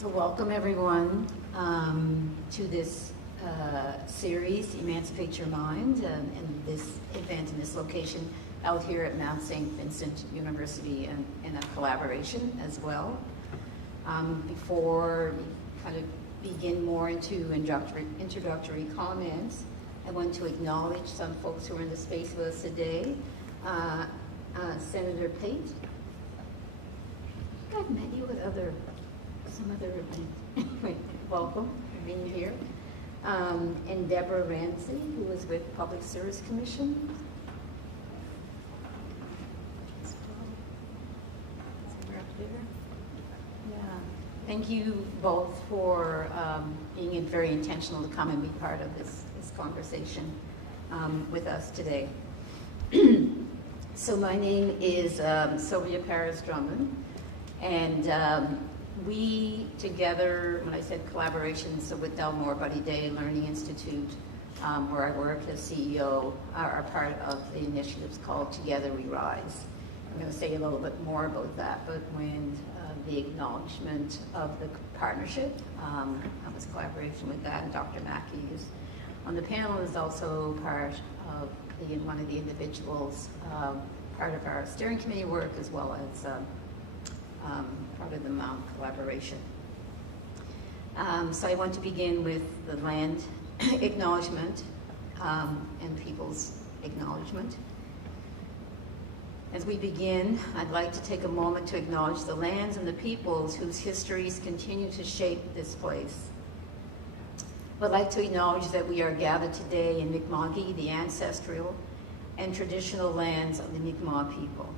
So welcome everyone to this series, Emancipate Your Mind, and this event in this location out here at Mount St. Vincent University and in a collaboration as well. Before we kind of begin more into introductory comments, I want to acknowledge some folks who are in the space with us today. Senator Pate. I think I've met you at some other event. Welcome for being here. And Deborah Ramsey, who was with Public Service Commission. Somewhere up there. Yeah. Thank you both for being very intentional to come and be part of this conversation with us today. So my name is Sylvia Paris-Drummond, and we together, when I said collaboration, so with Delmore Buddy Day Learning Institute, where I work as CEO, are part of the initiatives called Together We Rise. I'm going to say a little bit more about that, but when the acknowledgement of the partnership, I was collaboration with that, and Dr. Mackey is on the panel, is also part of one of the individuals, part of our steering committee work, as well as part of the Mount collaboration. So I want to begin with the land acknowledgement and people's acknowledgement. As we begin, I'd like to take a moment to acknowledge the lands and the peoples whose histories continue to shape this place. I'd like to acknowledge that we are gathered today in Mi'kma'ki, the ancestral and traditional lands of the Mi'kmaq people.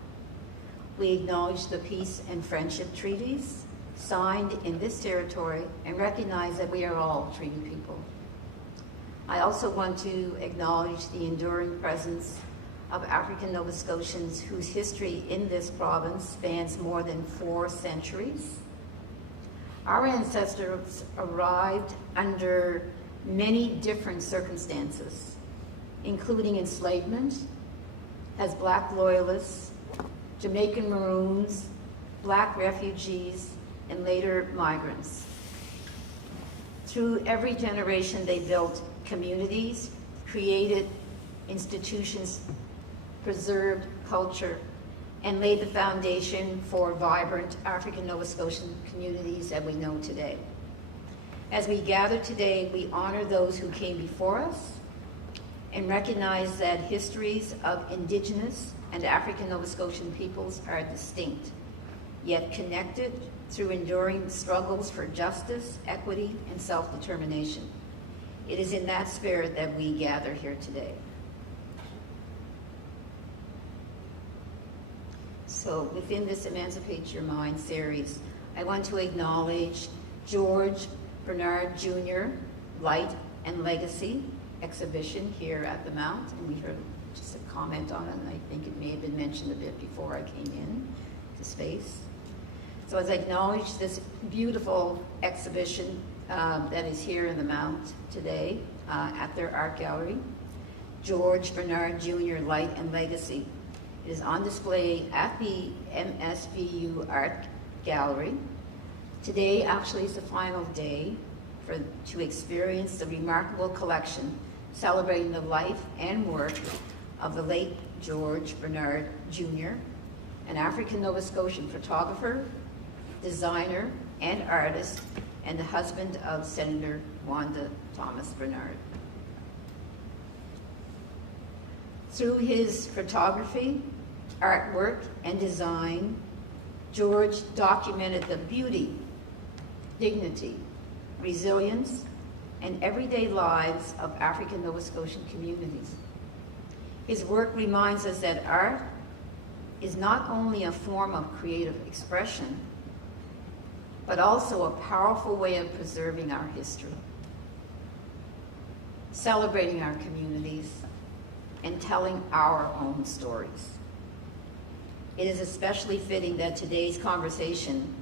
We acknowledge the peace and friendship treaties signed in this territory and recognize that we are all treaty people. I also want to acknowledge the enduring presence of African Nova Scotians whose history in this province spans more than 4 centuries. Our ancestors arrived under many different circumstances, including enslavement, as Black loyalists, Jamaican Maroons, Black refugees, and later migrants. Through every generation, they built communities, created institutions, preserved culture, and laid the foundation for vibrant African Nova Scotian communities that we know today. As we gather today, we honor those who came before us and recognize that histories of Indigenous and African Nova Scotian peoples are distinct, yet connected through enduring struggles for justice, equity, and self-determination. It is in that spirit that we gather here today. So within this Emancipate Your Mind series, I want to acknowledge George Bernard Jr. Light and Legacy exhibition here at the Mount, and we heard just a comment on it, and I think it may have been mentioned a bit before I came in to space. So as I acknowledge this beautiful exhibition that is here in the Mount today at their art gallery, George Bernard Jr. Light and Legacy is on display at the MSVU Art Gallery. Today actually is the final day to experience the remarkable collection celebrating the life and work of the late George Bernard Jr., an African Nova Scotian photographer, designer, and artist, and the husband of Senator Wanda Thomas Bernard. Through his photography, artwork, and design, George documented the beauty, dignity, resilience, and everyday lives of African Nova Scotian communities. His work reminds us that art is not only a form of creative expression, but also a powerful way of preserving our history, celebrating our communities, and telling our own stories. It is especially fitting that today's conversation,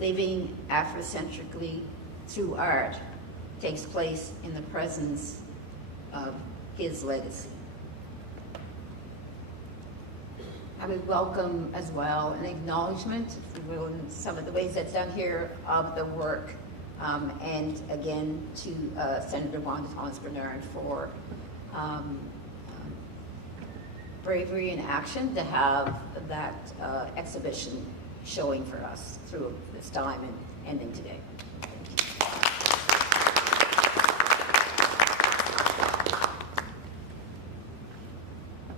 living Afrocentrically through art, takes place in the presence of his legacy. I would welcome as well an acknowledgement, if you will, in some of the ways that's done here, of the work. And again, to Senator Wanda Thomas Bernard for bravery and action to have that exhibition showing for us through this time and ending today.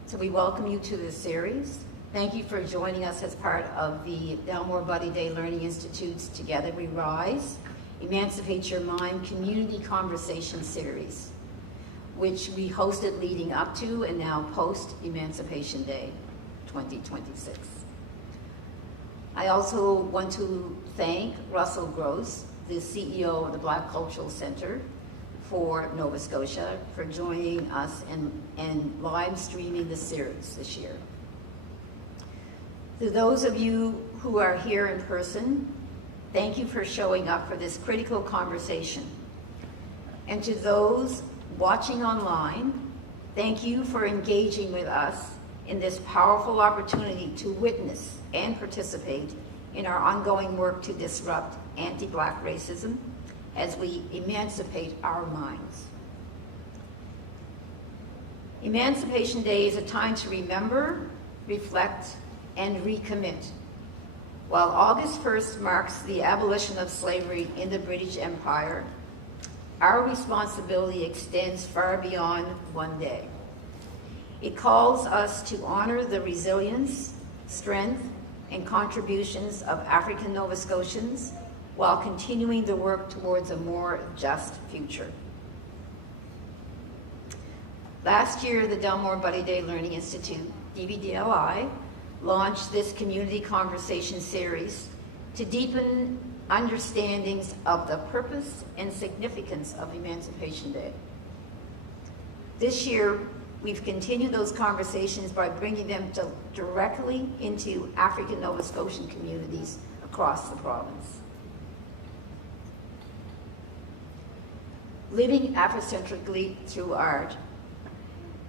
So we welcome you to this series. Thank you for joining us as part of the Delmore Buddy Day Learning Institute's Together We Rise, Emancipate Your Mind Community Conversation Series, which we hosted leading up to and now post Emancipation Day 2026. I also want to thank Russell Gross, the CEO of the Black Cultural Center for Nova Scotia, for joining us and live streaming the series this year. To those of you who are here in person, thank you for showing up for this critical conversation. And to those watching online, thank you for engaging with us in this powerful opportunity to witness and participate in our ongoing work to disrupt anti-Black racism as we emancipate our minds. Emancipation Day is a time to remember, reflect, and recommit. While August 1st marks the abolition of slavery in the British Empire, our responsibility extends far beyond one day. It calls us to honor the resilience, strength, and contributions of African Nova Scotians while continuing the work towards a more just future. Last year, the Delmore Buddy Day Learning Institute, DBDLI, launched this community conversation series to deepen understandings of the purpose and significance of Emancipation Day. This year, we've continued those conversations by bringing them directly into African Nova Scotian communities across the province. Living Afrocentrically through art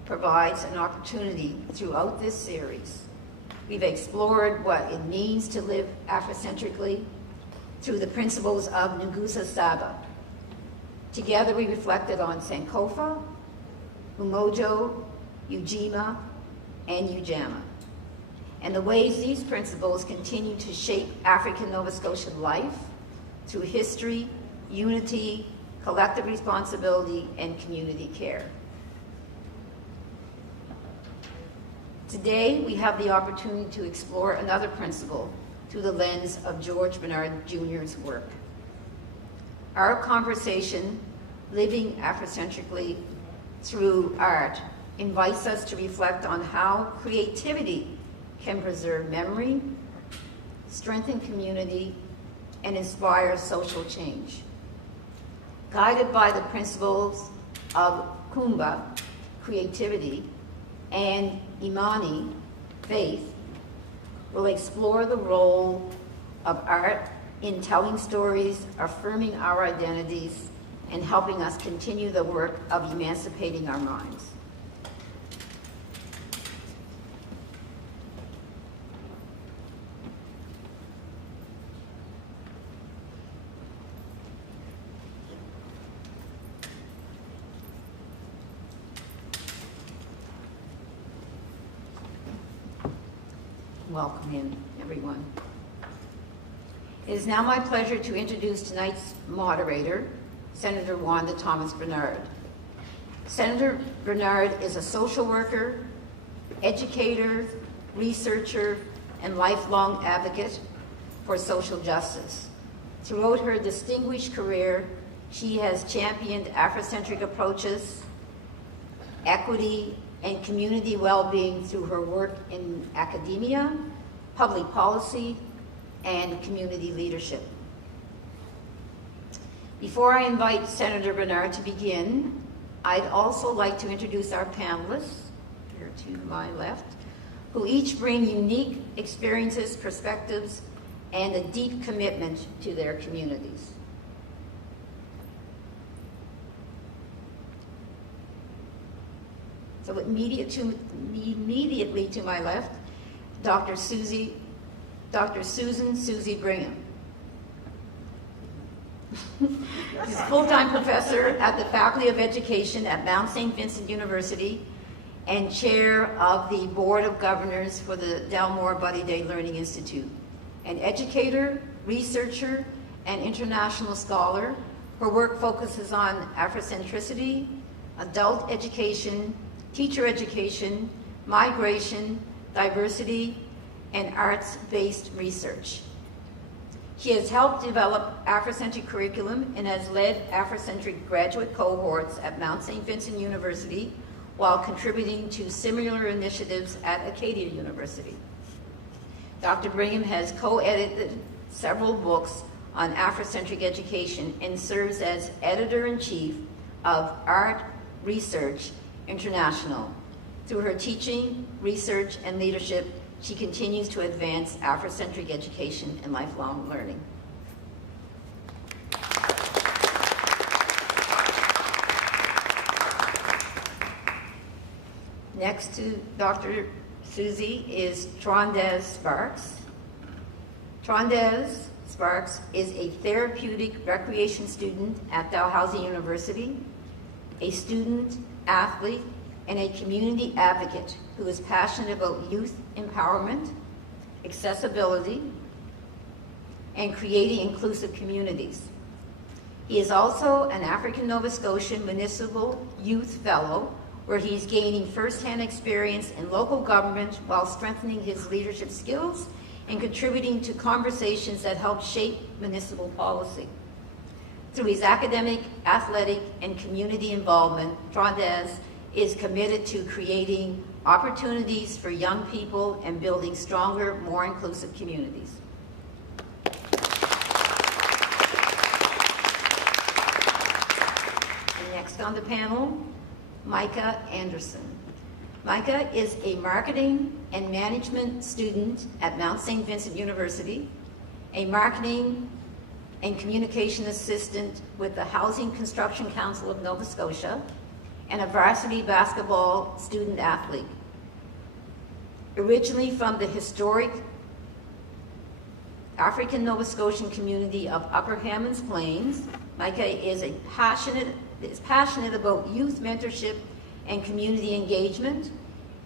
provides an opportunity throughout this series. We've explored what it means to live Afrocentrically through the principles of Ngusa Saba. Together we reflected on Sankofa, Umoja, Ujima, and Ujama, and the ways these principles continue to shape African Nova Scotian life through history, unity, collective responsibility, and community care. Today, we have the opportunity to explore another principle through the lens of George Bernard Jr.'s work. Our conversation, Living Afrocentrically through art, invites us to reflect on how creativity can preserve memory, strengthen community, and inspire social change. Guided by the principles of Kumba, creativity, and Imani, faith, we'll explore the role of art in telling stories, affirming our identities, and helping us continue the work of emancipating our minds. Welcome in, everyone. It is now my pleasure to introduce tonight's moderator, Senator Wanda Thomas Bernard. Senator Bernard is a social worker, educator, researcher, and lifelong advocate for social justice. Throughout her distinguished career, she has championed Afrocentric approaches, equity, and community well-being through her work in academia, public policy, and community leadership. Before I invite Senator Bernard to begin, I'd also like to introduce our panelists, here to my left, who each bring unique experiences, perspectives, and a deep commitment to their communities. So immediately to my left, Dr. Susan Susie Brigham. She's a full-time professor at the Faculty of Education at Mount St. Vincent University and chair of the Board of Governors for the Delmore Buddy Day Learning Institute. An educator, researcher, and international scholar, her work focuses on Afrocentricity, adult education, teacher education, migration, diversity, and arts-based research. She has helped develop Afrocentric curriculum and has led Afrocentric graduate cohorts at Mount St. Vincent University while contributing to similar initiatives at Acadia University. Dr. Brigham has co-edited several books on Afrocentric education and serves as editor-in-chief of Art Research International. Through her teaching, research, and leadership, she continues to advance Afrocentric education and lifelong learning. Next to Dr. Susie is Trondez Sparks. Trondez Sparks is a therapeutic recreation student at Dalhousie University, a student, athlete, and a community advocate who is passionate about youth empowerment, accessibility, and creating inclusive communities. He is also an African Nova Scotian Municipal Youth Fellow, where he's gaining firsthand experience in local government while strengthening his leadership skills and contributing to conversations that help shape municipal policy. Through his academic, athletic, and community involvement, Trondez is committed to creating opportunities for young people and building stronger, more inclusive communities. And next on the panel, Micah Anderson. Micah is a marketing and management student at Mount St. Vincent University, a marketing and communication assistant with the Housing Construction Council of Nova Scotia, and a varsity basketball student athlete. Originally from the historic African Nova Scotian community of Upper Hammonds Plains, Micah is passionate about youth mentorship and community engagement.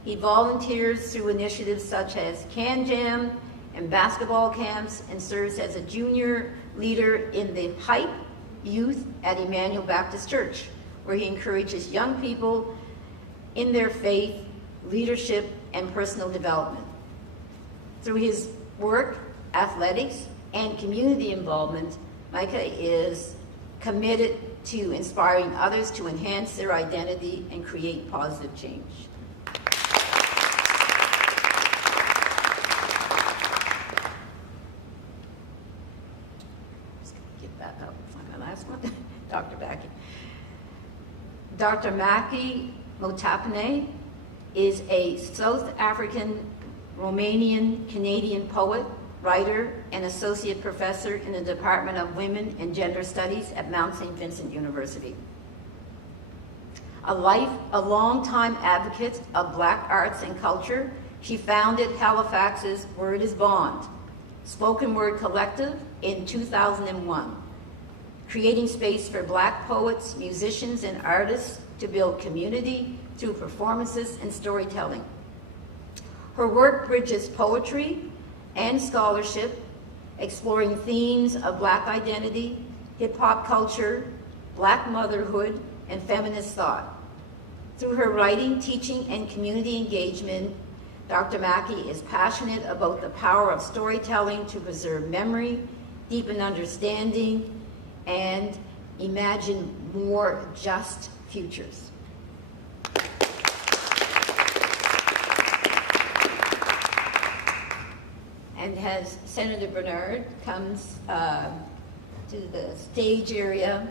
He volunteers through initiatives such as Can Jam and basketball camps and serves as a junior leader in the Hype Youth at Emmanuel Baptist Church, where he encourages young people in their faith, leadership, and personal development. Through his work, athletics, and community involvement, Micah is committed to inspiring others to enhance their identity and create positive change. Just get that up, find my last one. Dr. Mackey. Dr. Mackey Motapane is a South African, Romanian, Canadian poet, writer, and associate professor in the Department of Women and Gender Studies at Mount St. Vincent University. A long-time advocate of Black arts and culture, she founded Halifax's Word is Bond, spoken word collective in 2001, creating space for Black poets, musicians, and artists to build community through performances and storytelling. Her work bridges poetry and scholarship, exploring themes of Black identity, hip-hop culture, Black motherhood, and feminist thought. Through her writing, teaching, and community engagement, Dr. Mackey is passionate about the power of storytelling to preserve memory, deepen understanding, and imagine more just futures. And as Senator Bernard comes to the stage area,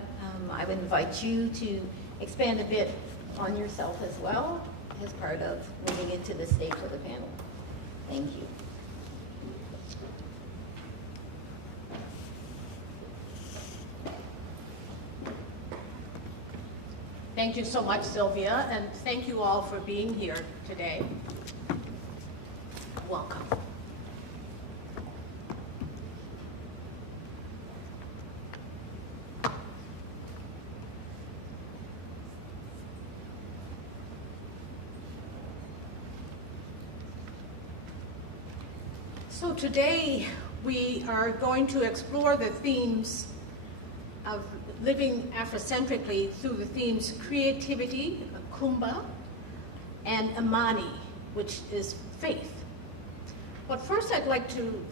I would invite you to expand a bit on yourself as well as part of moving into the stage of the panel. Thank you. Thank you so much, Sylvia, and thank you all for being here today. welcome. So today we are going to explore the themes of living Afrocentrically through the themes creativity, Kumba, and Imani, which is faith. But first I'd like to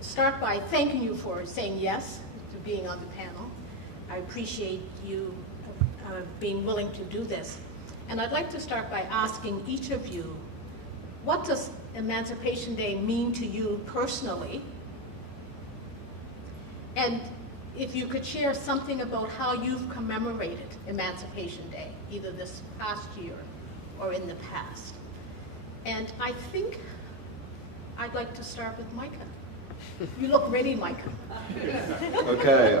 start by thanking you for saying yes to being on the panel. I appreciate you being willing to do this. And I'd like to start by asking each of you, what does Emancipation Day mean to you personally? And if you could share something about how you've commemorated Emancipation Day, either this past year or in the past. And I think I'd like to start with Micah. You look ready, Micah. Okay,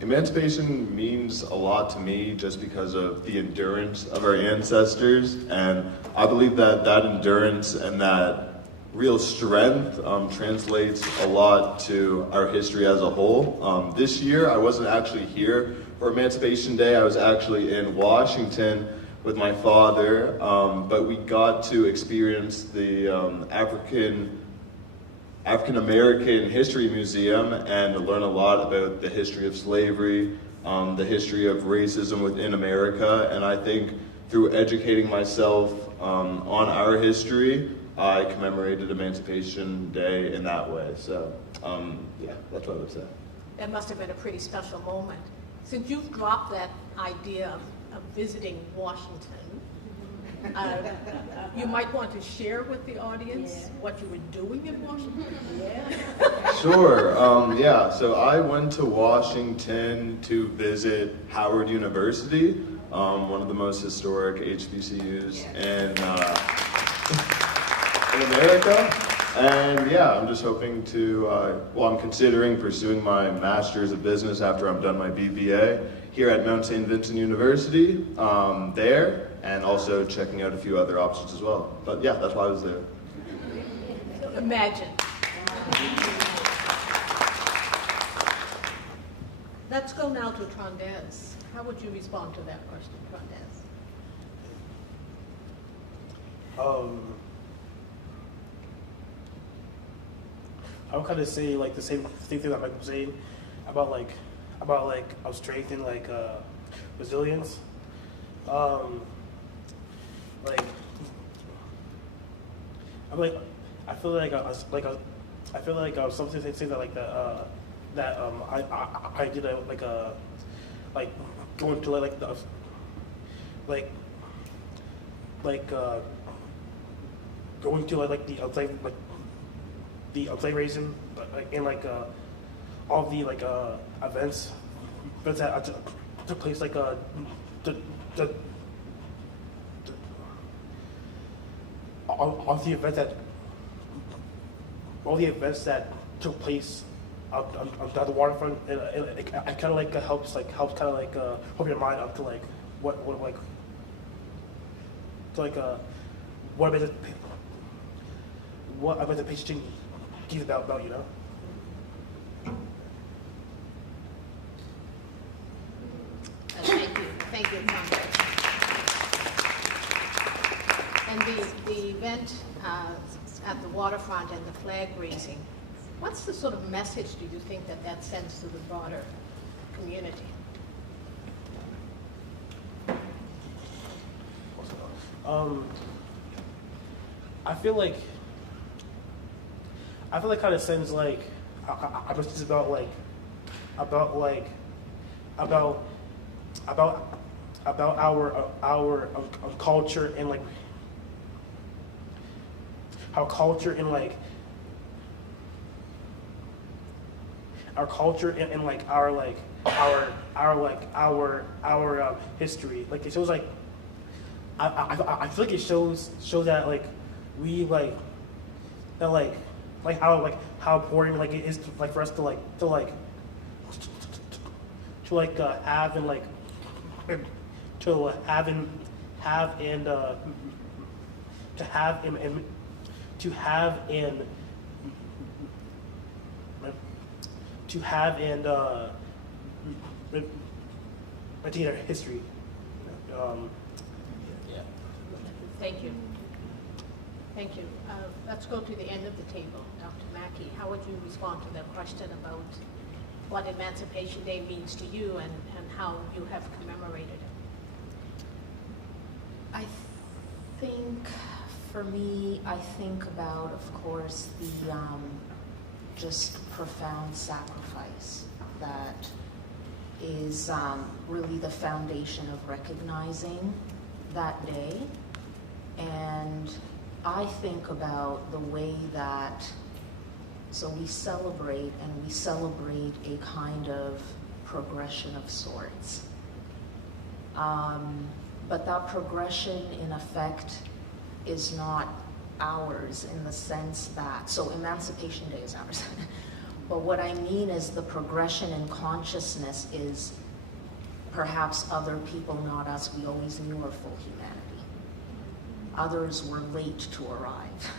emancipation means a lot to me just because of the endurance of our ancestors, and I believe that that endurance and that real strength translates a lot to our history as a whole. This year, I wasn't actually here for Emancipation Day. I was actually in Washington with my father, but we got to experience the African American History Museum and learn a lot about the history of slavery, the history of racism within America, and I think through educating myself on our history, I commemorated Emancipation Day in that way. So, yeah, that's what I would say. That must have been a pretty special moment. Since you've dropped that idea of visiting Washington, you might want to share with the audience what you were doing in Washington. Sure, yeah, so I went to Washington to visit Howard University, one of the most historic HBCUs in America. And yeah, I'm just hoping to, well, I'm considering pursuing my Master's of Business after I'm done my BBA here at Mount St. Vincent University, there, and also checking out a few other options as well. But yeah, that's why I was there. Imagine. Let's go now to Trondez. How would you respond to that question, Trondez? I would kind of say like the same thing that Michael was saying about like of strength and like resilience. Like I'm like I feel like something say that like that I did like going to like the going to like the fundraising and like all the like events that took place like all the events that took place on the waterfront, and it kind of like helps kind of like open your mind up to like what emancipation is about, you know. Thank you, Congress. And the event at the waterfront and the flag raising, what's the sort of message do you think that sends to the broader community? I feel like kind of sends like I was just about our culture and like how culture and like our culture and like our history. Like it shows like I feel like it shows that like we like that like how important like it is to, like for us to have and like to have and maintain our history. Yeah. Thank you. Thank you. Let's go to the end of the table. Dr. Mackey, how would you respond to that question about what Emancipation Day means to you and how you have commemorated it? I think, for me, I think about, of course, the just profound sacrifice that is really the foundation of recognizing that day. And I think about the way that, so we celebrate, and we celebrate a kind of progression of sorts. But that progression, in effect, is not ours in the sense that, so Emancipation Day is ours. But what I mean is the progression in consciousness is perhaps other people, not us. We always knew our full humanity. Others were late to arrive.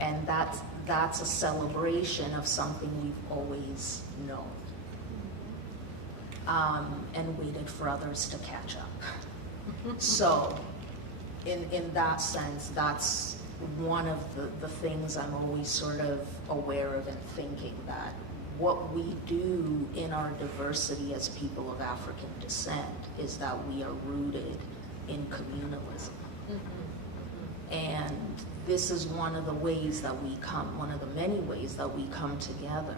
And that's a celebration of something we've always known. And waited for others to catch up. So, in that sense, that's one of the things I'm always sort of aware of and thinking, that what we do in our diversity as people of African descent is that we are rooted in communalism. And this is one of the ways that we come, one of the many ways that we come together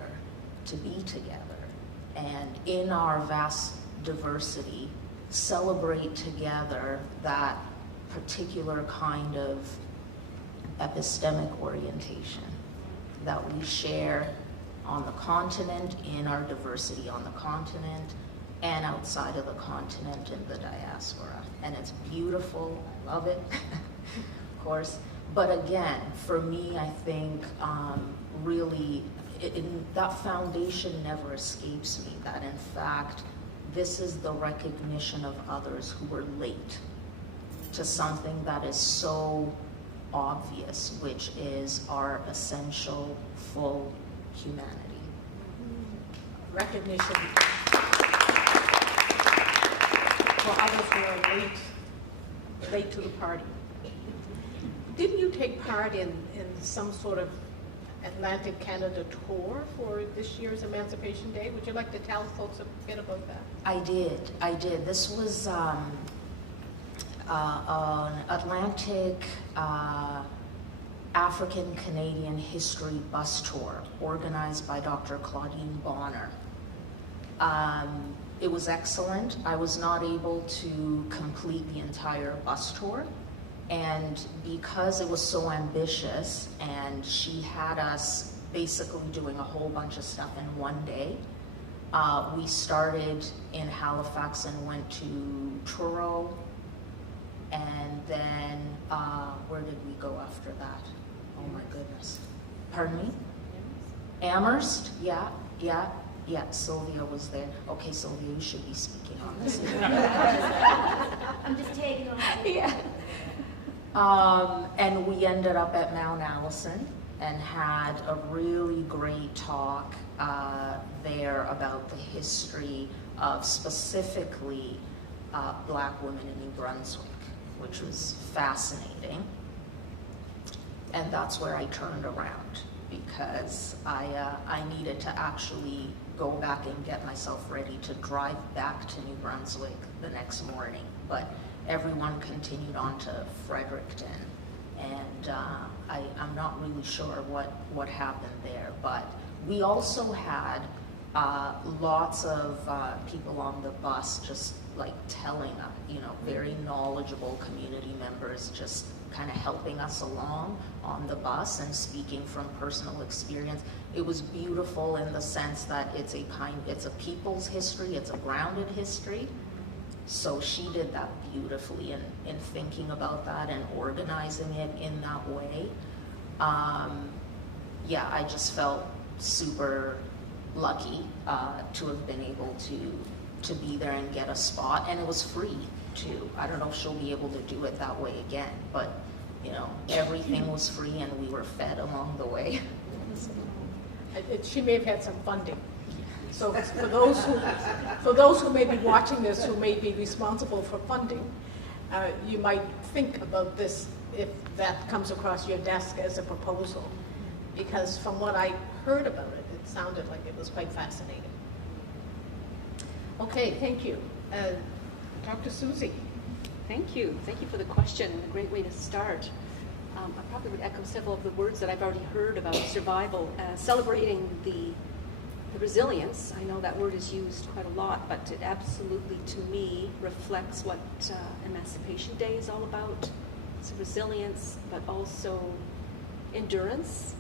to be together. And in our vast diversity, celebrate together that particular kind of epistemic orientation that we share on the continent, in our diversity on the continent, and outside of the continent in the diaspora. And it's beautiful, I love it, of course. But again, for me, I think really that foundation never escapes me, that in fact, this is the recognition of others who were late to something that is so obvious, which is our essential full humanity. Recognition for others who are late to the party. Didn't you take part in some sort of Atlantic Canada tour for this year's Emancipation Day? Would you like to tell folks a bit about that? I did. This was an Atlantic African-Canadian history bus tour organized by Dr. Claudine Bonner. It was excellent. I was not able to complete the entire bus tour, and because it was so ambitious and she had us basically doing a whole bunch of stuff in one day, we started in Halifax and went to Truro, and then where did we go after that? Oh my goodness. Pardon me? Amherst? Yeah. Sylvia was there. Okay, Sylvia, you should be speaking on this. I'm just taking on. Yeah. And we ended up at Mount Allison and had a really great talk there about the history of specifically Black women in New Brunswick, which was fascinating. And that's where I turned around, because I needed to actually go back and get myself ready to drive back to New Brunswick the next morning. But everyone continued on to Fredericton, and I'm not really sure what happened there. But we also had lots of people on the bus just like telling us, very knowledgeable community members just kind of helping us along on the bus and speaking from personal experience. It was beautiful in the sense that it's a people's history, it's a grounded history. So she did that beautifully in thinking about that and organizing it in that way. Yeah, I just felt super lucky to have been able to be there and get a spot, and it was free too. I don't know if she'll be able to do it that way again, but you know, everything was free and we were fed along the way. She may have had some funding. So for those who may be watching this, who may be responsible for funding, you might think about this if that comes across your desk as a proposal. Because from what I heard about it, it sounded like it was quite fascinating. Okay, thank you. Dr. Susie. Thank you. Thank you for the question. A great way to start. I probably would echo several of the words that I've already heard about survival, celebrating the resilience. I know that word is used quite a lot, but it absolutely, to me, reflects what Emancipation Day is all about. It's resilience, but also endurance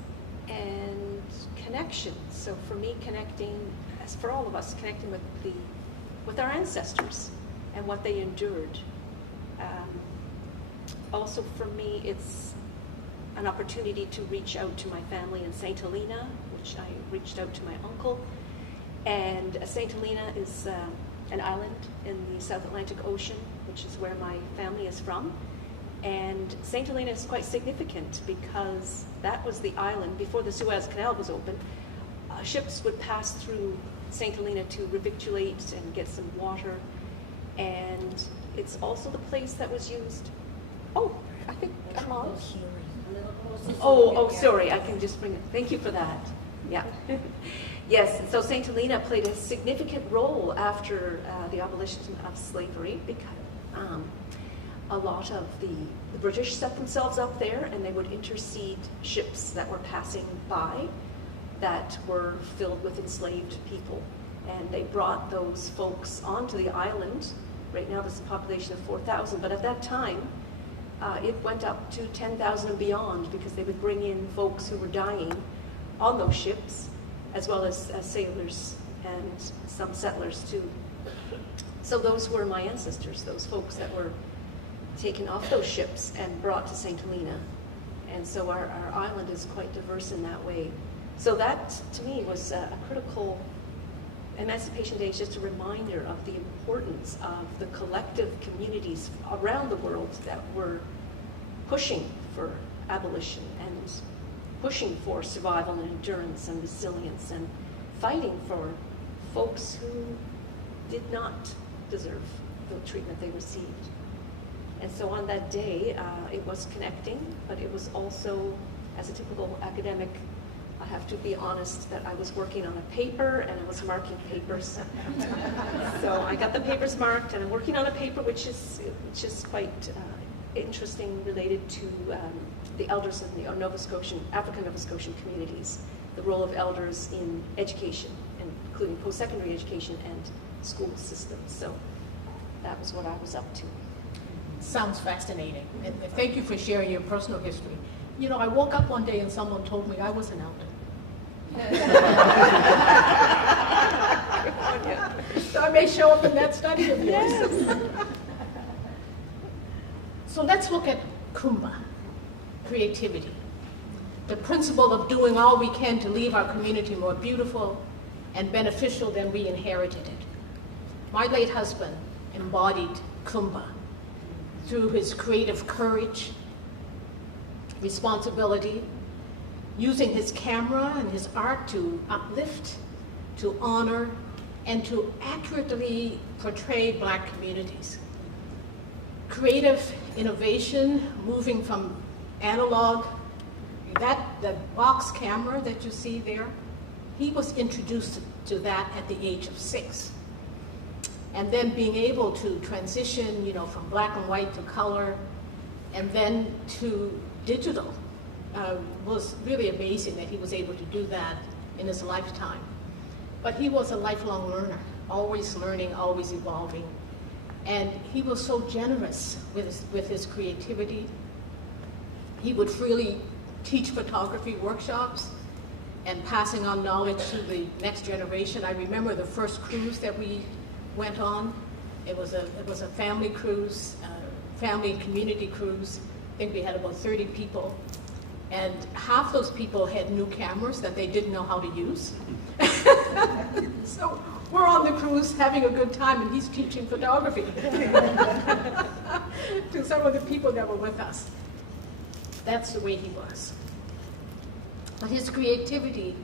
and connection. So for me, connecting, as for all of us, connecting with our ancestors and what they endured. Also for me, it's an opportunity to reach out to my family in St. Helena, which I reached out to my uncle. And St. Helena is an island in the South Atlantic Ocean, which is where my family is from. And St. Helena is quite significant because that was the island, before the Suez Canal was open, ships would pass through St. Helena to revictuate and get some water. And it's also the place that was used. Oh, I think I'm on. Oh, sorry, I can just bring it. Thank you for that. Yeah. Yes, and so St. Helena played a significant role after the abolition of slavery because a lot of the British set themselves up there and they would intercede ships that were passing by that were filled with enslaved people. And they brought those folks onto the island. Right now there's a population of 4,000, but at that time it went up to 10,000 and beyond because they would bring in folks who were dying on those ships, as well as sailors and some settlers too. So those were my ancestors, those folks that were taken off those ships and brought to St. Helena. And so our island is quite diverse in that way. So that, to me, was a critical. Emancipation Day is just a reminder of the importance of the collective communities around the world that were pushing for abolition and pushing for survival and endurance and resilience and fighting for folks who did not deserve the treatment they received. And so on that day, it was connecting, but it was also, as a typical academic, I have to be honest that I was working on a paper and I was marking papers. So I got the papers marked and I'm working on a paper which is quite interesting, related to the elders in the Nova Scotian, African Nova Scotian communities, the role of elders in education, including post-secondary education and school systems. So that was what I was up to. Sounds fascinating. And thank you for sharing your personal history. You know, I woke up one day and someone told me I was an elder. So I may show up in that study of yours. Yes. So let's look at Kumba, creativity. The principle of doing all we can to leave our community more beautiful and beneficial than we inherited it. My late husband embodied Kumba through his creative courage, responsibility, using his camera and his art to uplift, to honor, and to accurately portray Black communities. Creative innovation, moving from analog, the box camera that you see there, he was introduced to that at the age of 6. And then being able to transition, from black and white to color, and then to digital, was really amazing that he was able to do that in his lifetime. But he was a lifelong learner, always learning, always evolving. And he was so generous with his creativity. He would freely teach photography workshops and passing on knowledge to the next generation. I remember the first cruise that we went on. It was a family cruise, family and community cruise. I think we had about 30 people. And half those people had new cameras that they didn't know how to use. So we're on the cruise having a good time and he's teaching photography to some of the people that were with us. That's the way he was. But his creativity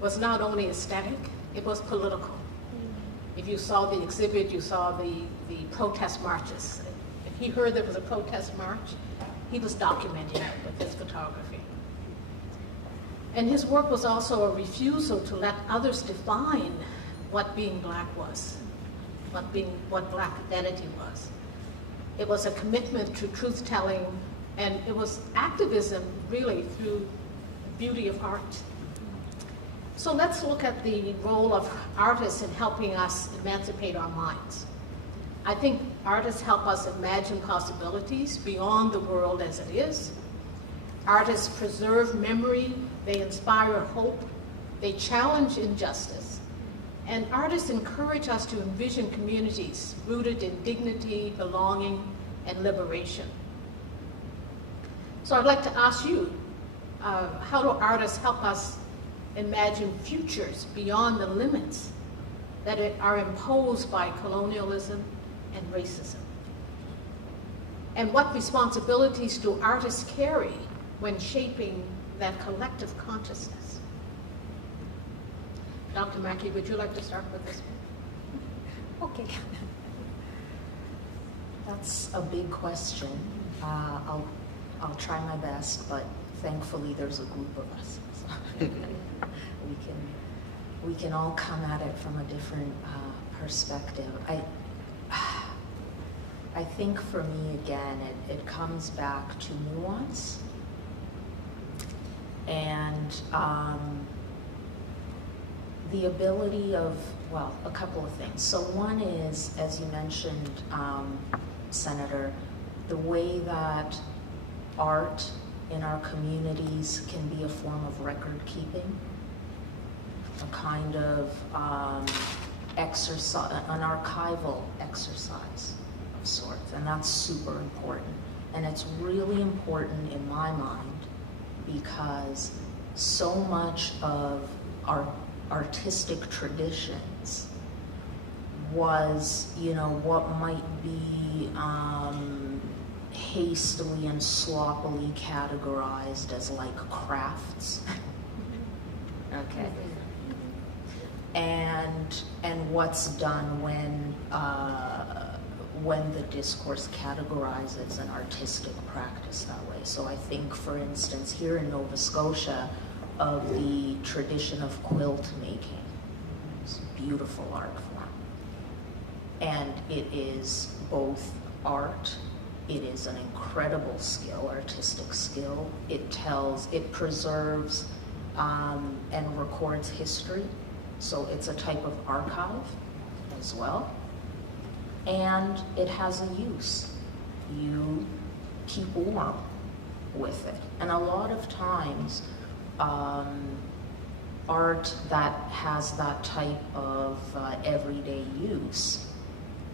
was not only aesthetic, it was political. If you saw the exhibit, you saw the protest marches. If he heard there was a protest march, he was documenting it with his photography. And his work was also a refusal to let others define what being black was, what black identity was. It was a commitment to truth-telling, and it was activism, really, through the beauty of art. So let's look at the role of artists in helping us emancipate our minds. I think artists help us imagine possibilities beyond the world as it is. Artists preserve memory, they inspire hope, they challenge injustice, and artists encourage us to envision communities rooted in dignity, belonging, and liberation. So I'd like to ask you, how do artists help us imagine futures beyond the limits that are imposed by colonialism and racism? And what responsibilities do artists carry when shaping that collective consciousness? Dr. Mackey, would you like to start with this one? Okay. That's a big question. I'll try my best, but thankfully there's a group of us. So we can all come at it from a different perspective. I think for me, again, it comes back to nuance and the ability of, well, a couple of things. So one is, as you mentioned, Senator, the way that art in our communities can be a form of record keeping, a kind of exercise, an archival exercise of sorts, and that's super important. And it's really important in my mind because so much of our artistic traditions was, you know, what might be hastily and sloppily categorized as like crafts. Okay. And what's done when the discourse categorizes an artistic practice that way. So I think, for instance, here in Nova Scotia, of the tradition of quilt making. It's a beautiful art form. And it is both art, it is an incredible skill, artistic skill. It preserves and records history. So it's a type of archive as well. And it has a use. You keep warm with it. And a lot of times, art that has that type of everyday use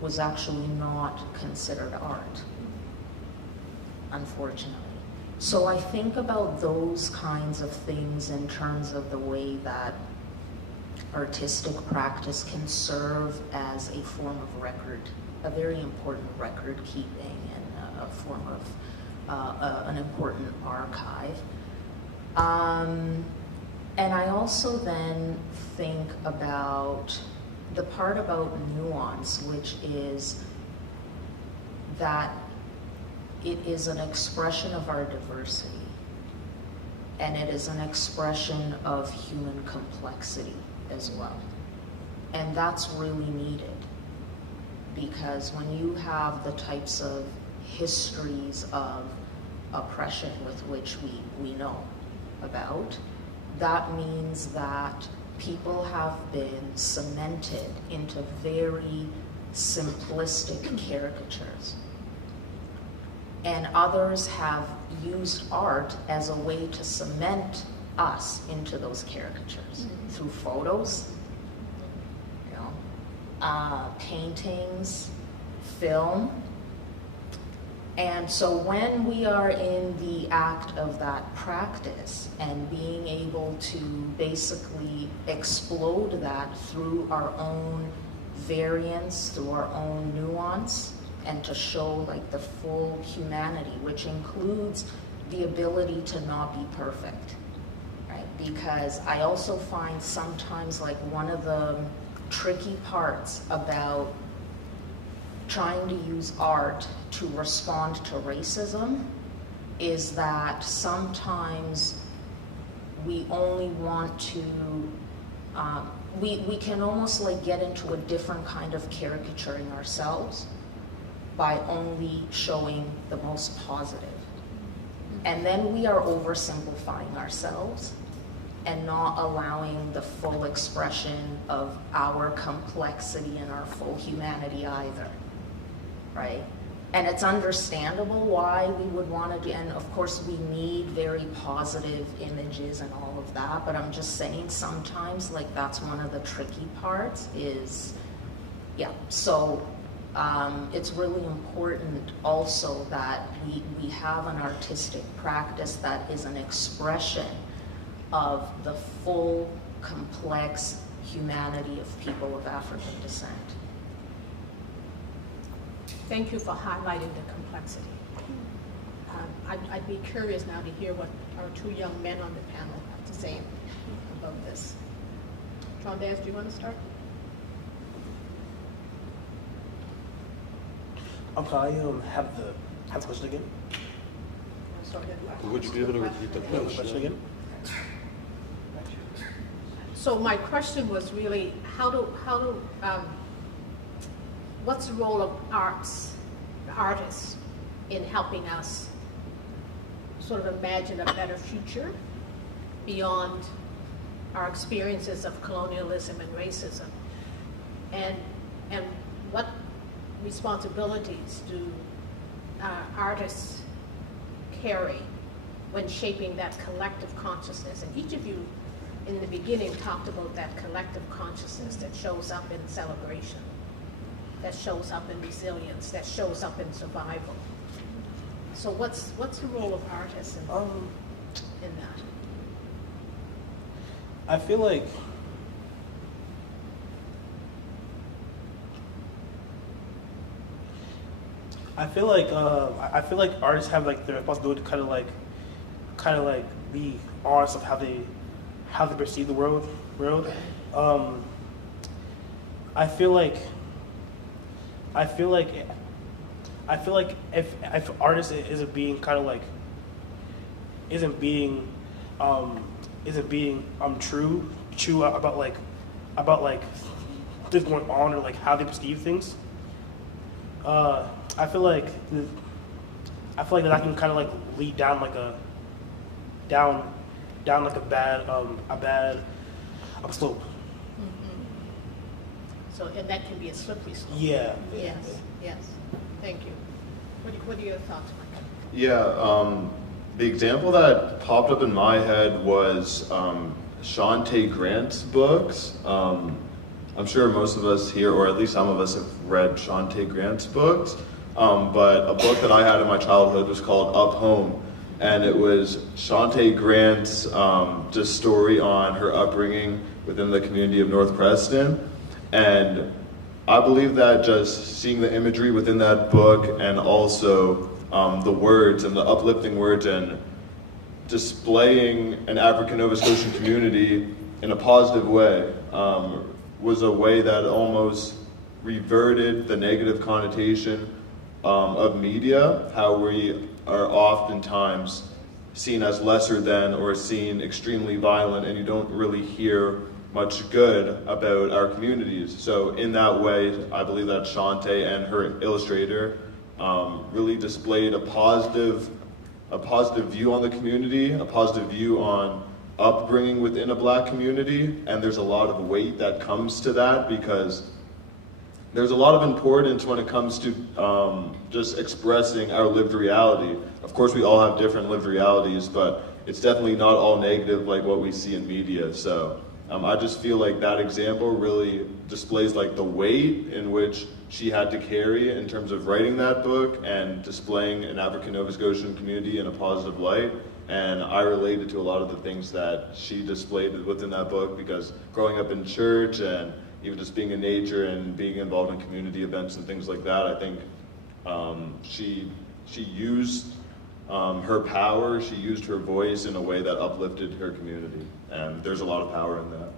was actually not considered art, unfortunately. So I think about those kinds of things in terms of the way that artistic practice can serve as a form of record, a very important record keeping and a form of an important archive. And I also then think about the part about nuance, which is that it is an expression of our diversity, and it is an expression of human complexity as well. And that's really needed, because when you have the types of histories of oppression with which we know about, that means that people have been cemented into very simplistic caricatures. And others have used art as a way to cement us into those caricatures through photos, you know, paintings, film. And so when we are in the act of that practice and being able to basically explode that through our own variance, through our own nuance, and to show like the full humanity, which includes the ability to not be perfect, right? Because I also find sometimes like one of the tricky parts about trying to use art to respond to racism is that sometimes we only want to, we can almost like get into a different kind of caricaturing ourselves by only showing the most positive. And then we are oversimplifying ourselves and not allowing the full expression of our complexity and our full humanity either, right? And it's understandable why we would want to do, and of course we need very positive images and all of that, but I'm just saying sometimes like that's one of the tricky parts is, yeah, so it's really important also that we have an artistic practice that is an expression of the full, complex humanity of people of African descent. Thank you for highlighting the complexity. I'd be curious now to hear what our two young men on the panel have to say about this. John Daz, do you want to start? Can I have the question again? Would you be able to repeat the No, question again? So my question was really, what's the role of artists in helping us sort of imagine a better future beyond our experiences of colonialism and racism? And what responsibilities do artists carry when shaping that collective consciousness? And each of you in the beginning talked about that collective consciousness that shows up in celebration, that shows up in resilience, that shows up in survival. So what's the role of artists in that? I feel like artists have like the responsibility to kind of like be honest of how they perceive the world. I feel like if artist isn't being true about what's going on or like how they perceive things, I feel like that can kind of like lead down like a bad slope. Mm-hmm. So, and that can be a slippery slope. Yeah. Yes. Thank you. What are your thoughts, Mike? Yeah, the example that popped up in my head was Shante Grant's books. I'm sure most of us here, or at least some of us, have read Shante Grant's books. But a book that I had in my childhood was called Up Home. And it was Shante Grant's just story on her upbringing within the community of North Preston. And I believe that just seeing the imagery within that book and also the words and the uplifting words and displaying an African Nova Scotian community in a positive way was a way that almost reverted the negative connotation of media, how we are oftentimes seen as lesser than or seen extremely violent, and you don't really hear much good about our communities. So in that way, I believe that Shante and her illustrator really displayed a positive view on the community, a positive view on upbringing within a Black community, and there's a lot of weight that comes to that because there's a lot of importance when it comes to just expressing our lived reality. Of course, we all have different lived realities, but it's definitely not all negative like what we see in media. So I just feel like that example really displays like the weight in which she had to carry in terms of writing that book and displaying an African Nova Scotian community in a positive light. And I related to a lot of the things that she displayed within that book because growing up in church and even just being in nature and being involved in community events and things like that, I think she used her power, she used her voice in a way that uplifted her community. And there's a lot of power in that.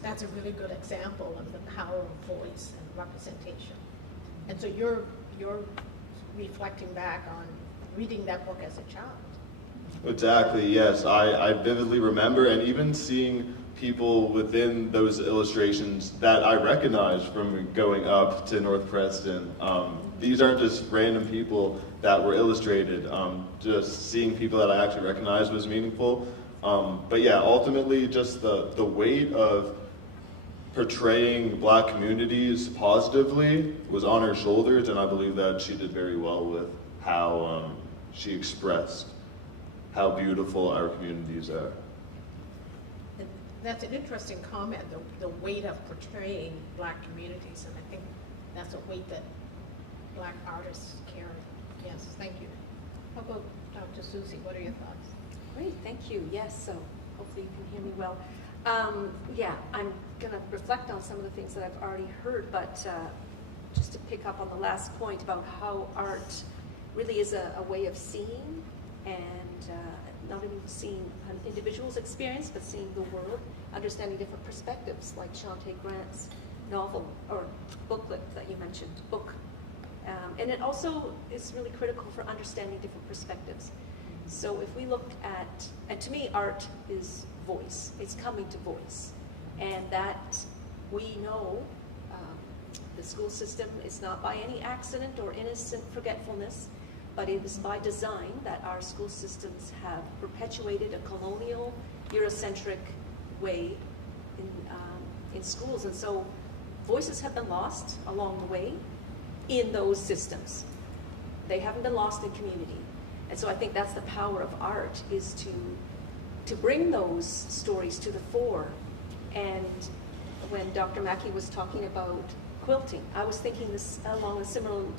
That's a really good example of the power of voice and representation. And so you're reflecting back on reading that book as a child. Exactly, yes. I vividly remember, and even seeing people within those illustrations that I recognized from going up to North Preston. These aren't just random people that were illustrated. Just seeing people that I actually recognized was meaningful. But yeah, ultimately just the weight of portraying Black communities positively was on her shoulders, and I believe that she did very well with how she expressed how beautiful our communities are. And that's an interesting comment, the weight of portraying Black communities, and I think that's a weight that Black artists carry. Yes, thank you. How about Dr. Susie, what are your thoughts? Great, thank you. Yes, so hopefully you can hear me well. Yeah, I'm going to reflect on some of the things that I've already heard, but just to pick up on the last point about how art really is a way of seeing, and not even seeing an individual's experience, but seeing the world, understanding different perspectives, like Shantae Grant's novel or booklet that you mentioned, book. And it also is really critical for understanding different perspectives. So if we look at, and to me, art is voice. It's coming to voice. And that we know the school system is not by any accident or innocent forgetfulness, but it is by design that our school systems have perpetuated a colonial, Eurocentric way in schools. And so voices have been lost along the way in those systems. They haven't been lost in community. And so I think that's the power of art, is to bring those stories to the fore. And when Dr. Mackey was talking about quilting, I was thinking this along the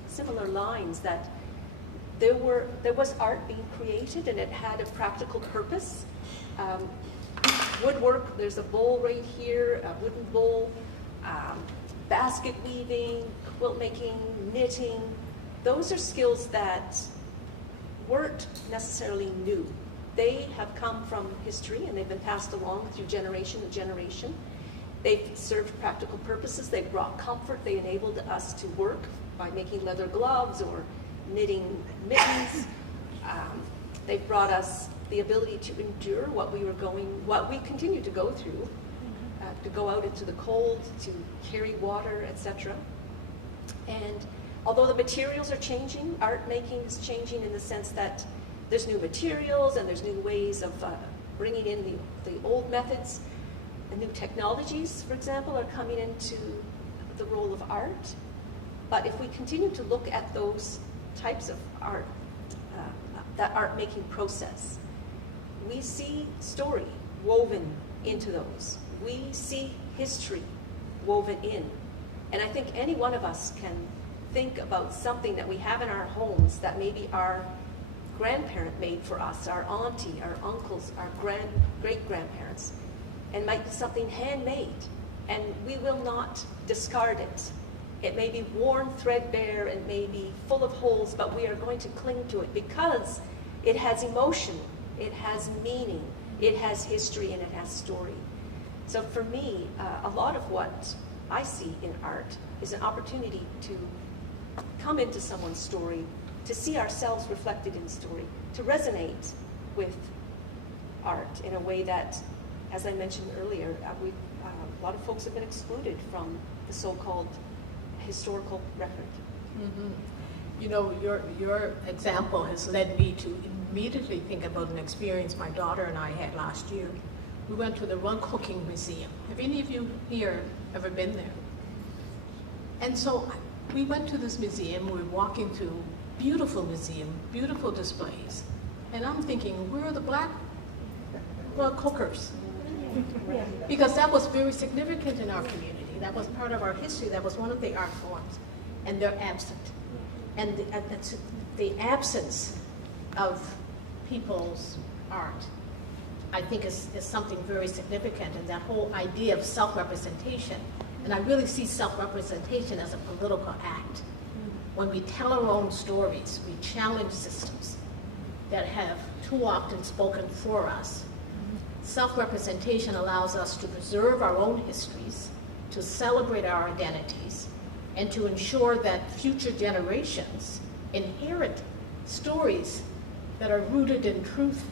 similar lines, that there was art being created and it had a practical purpose. Woodwork, there's a bowl right here, a wooden bowl, basket weaving, quilt making, knitting. Those are skills that weren't necessarily new. They have come from history and they've been passed along through generation to generation. They've served practical purposes. They've brought comfort. They enabled us to work by making leather gloves or knitting mittens. They've brought us the ability to endure what we continue to go through, to go out into the cold, to carry water, etc. And although the materials are changing, art making is changing in the sense that there's new materials and there's new ways of bringing in the old methods. And new technologies, for example, are coming into the role of art. But if we continue to look at those types of art, that art-making process, we see story woven into those. We see history woven in. And I think any one of us can think about something that we have in our homes that maybe our grandparent made for us, our auntie, our uncles, our great-grandparents, and might be something handmade. And we will not discard it. It may be worn, threadbare, and may be full of holes, but we are going to cling to it because it has emotion, it has meaning, it has history, and it has story. So for me, a lot of what I see in art is an opportunity to come into someone's story, to see ourselves reflected in story, to resonate with art in a way that, as I mentioned earlier, a lot of folks have been excluded from the so-called historical record. Mm-hmm. You know, your example has led me to immediately think about an experience my daughter and I had last year. We went to the Rug Cooking Museum. Have any of you here ever been there? And so we went to this museum, we were walking through, beautiful museum, beautiful displays. And I'm thinking, where are the Black rug cookers? Because that was very significant in our community. That was part of our history. That was one of the art forms. And they're absent. And the absence of people's art, I think, is something very significant. And that whole idea of self-representation. And I really see self-representation as a political act. When we tell our own stories, we challenge systems. that have too often spoken for us. Self-representation allows us to preserve our own histories, to celebrate our identities, and to ensure that future generations inherit stories that are rooted in truth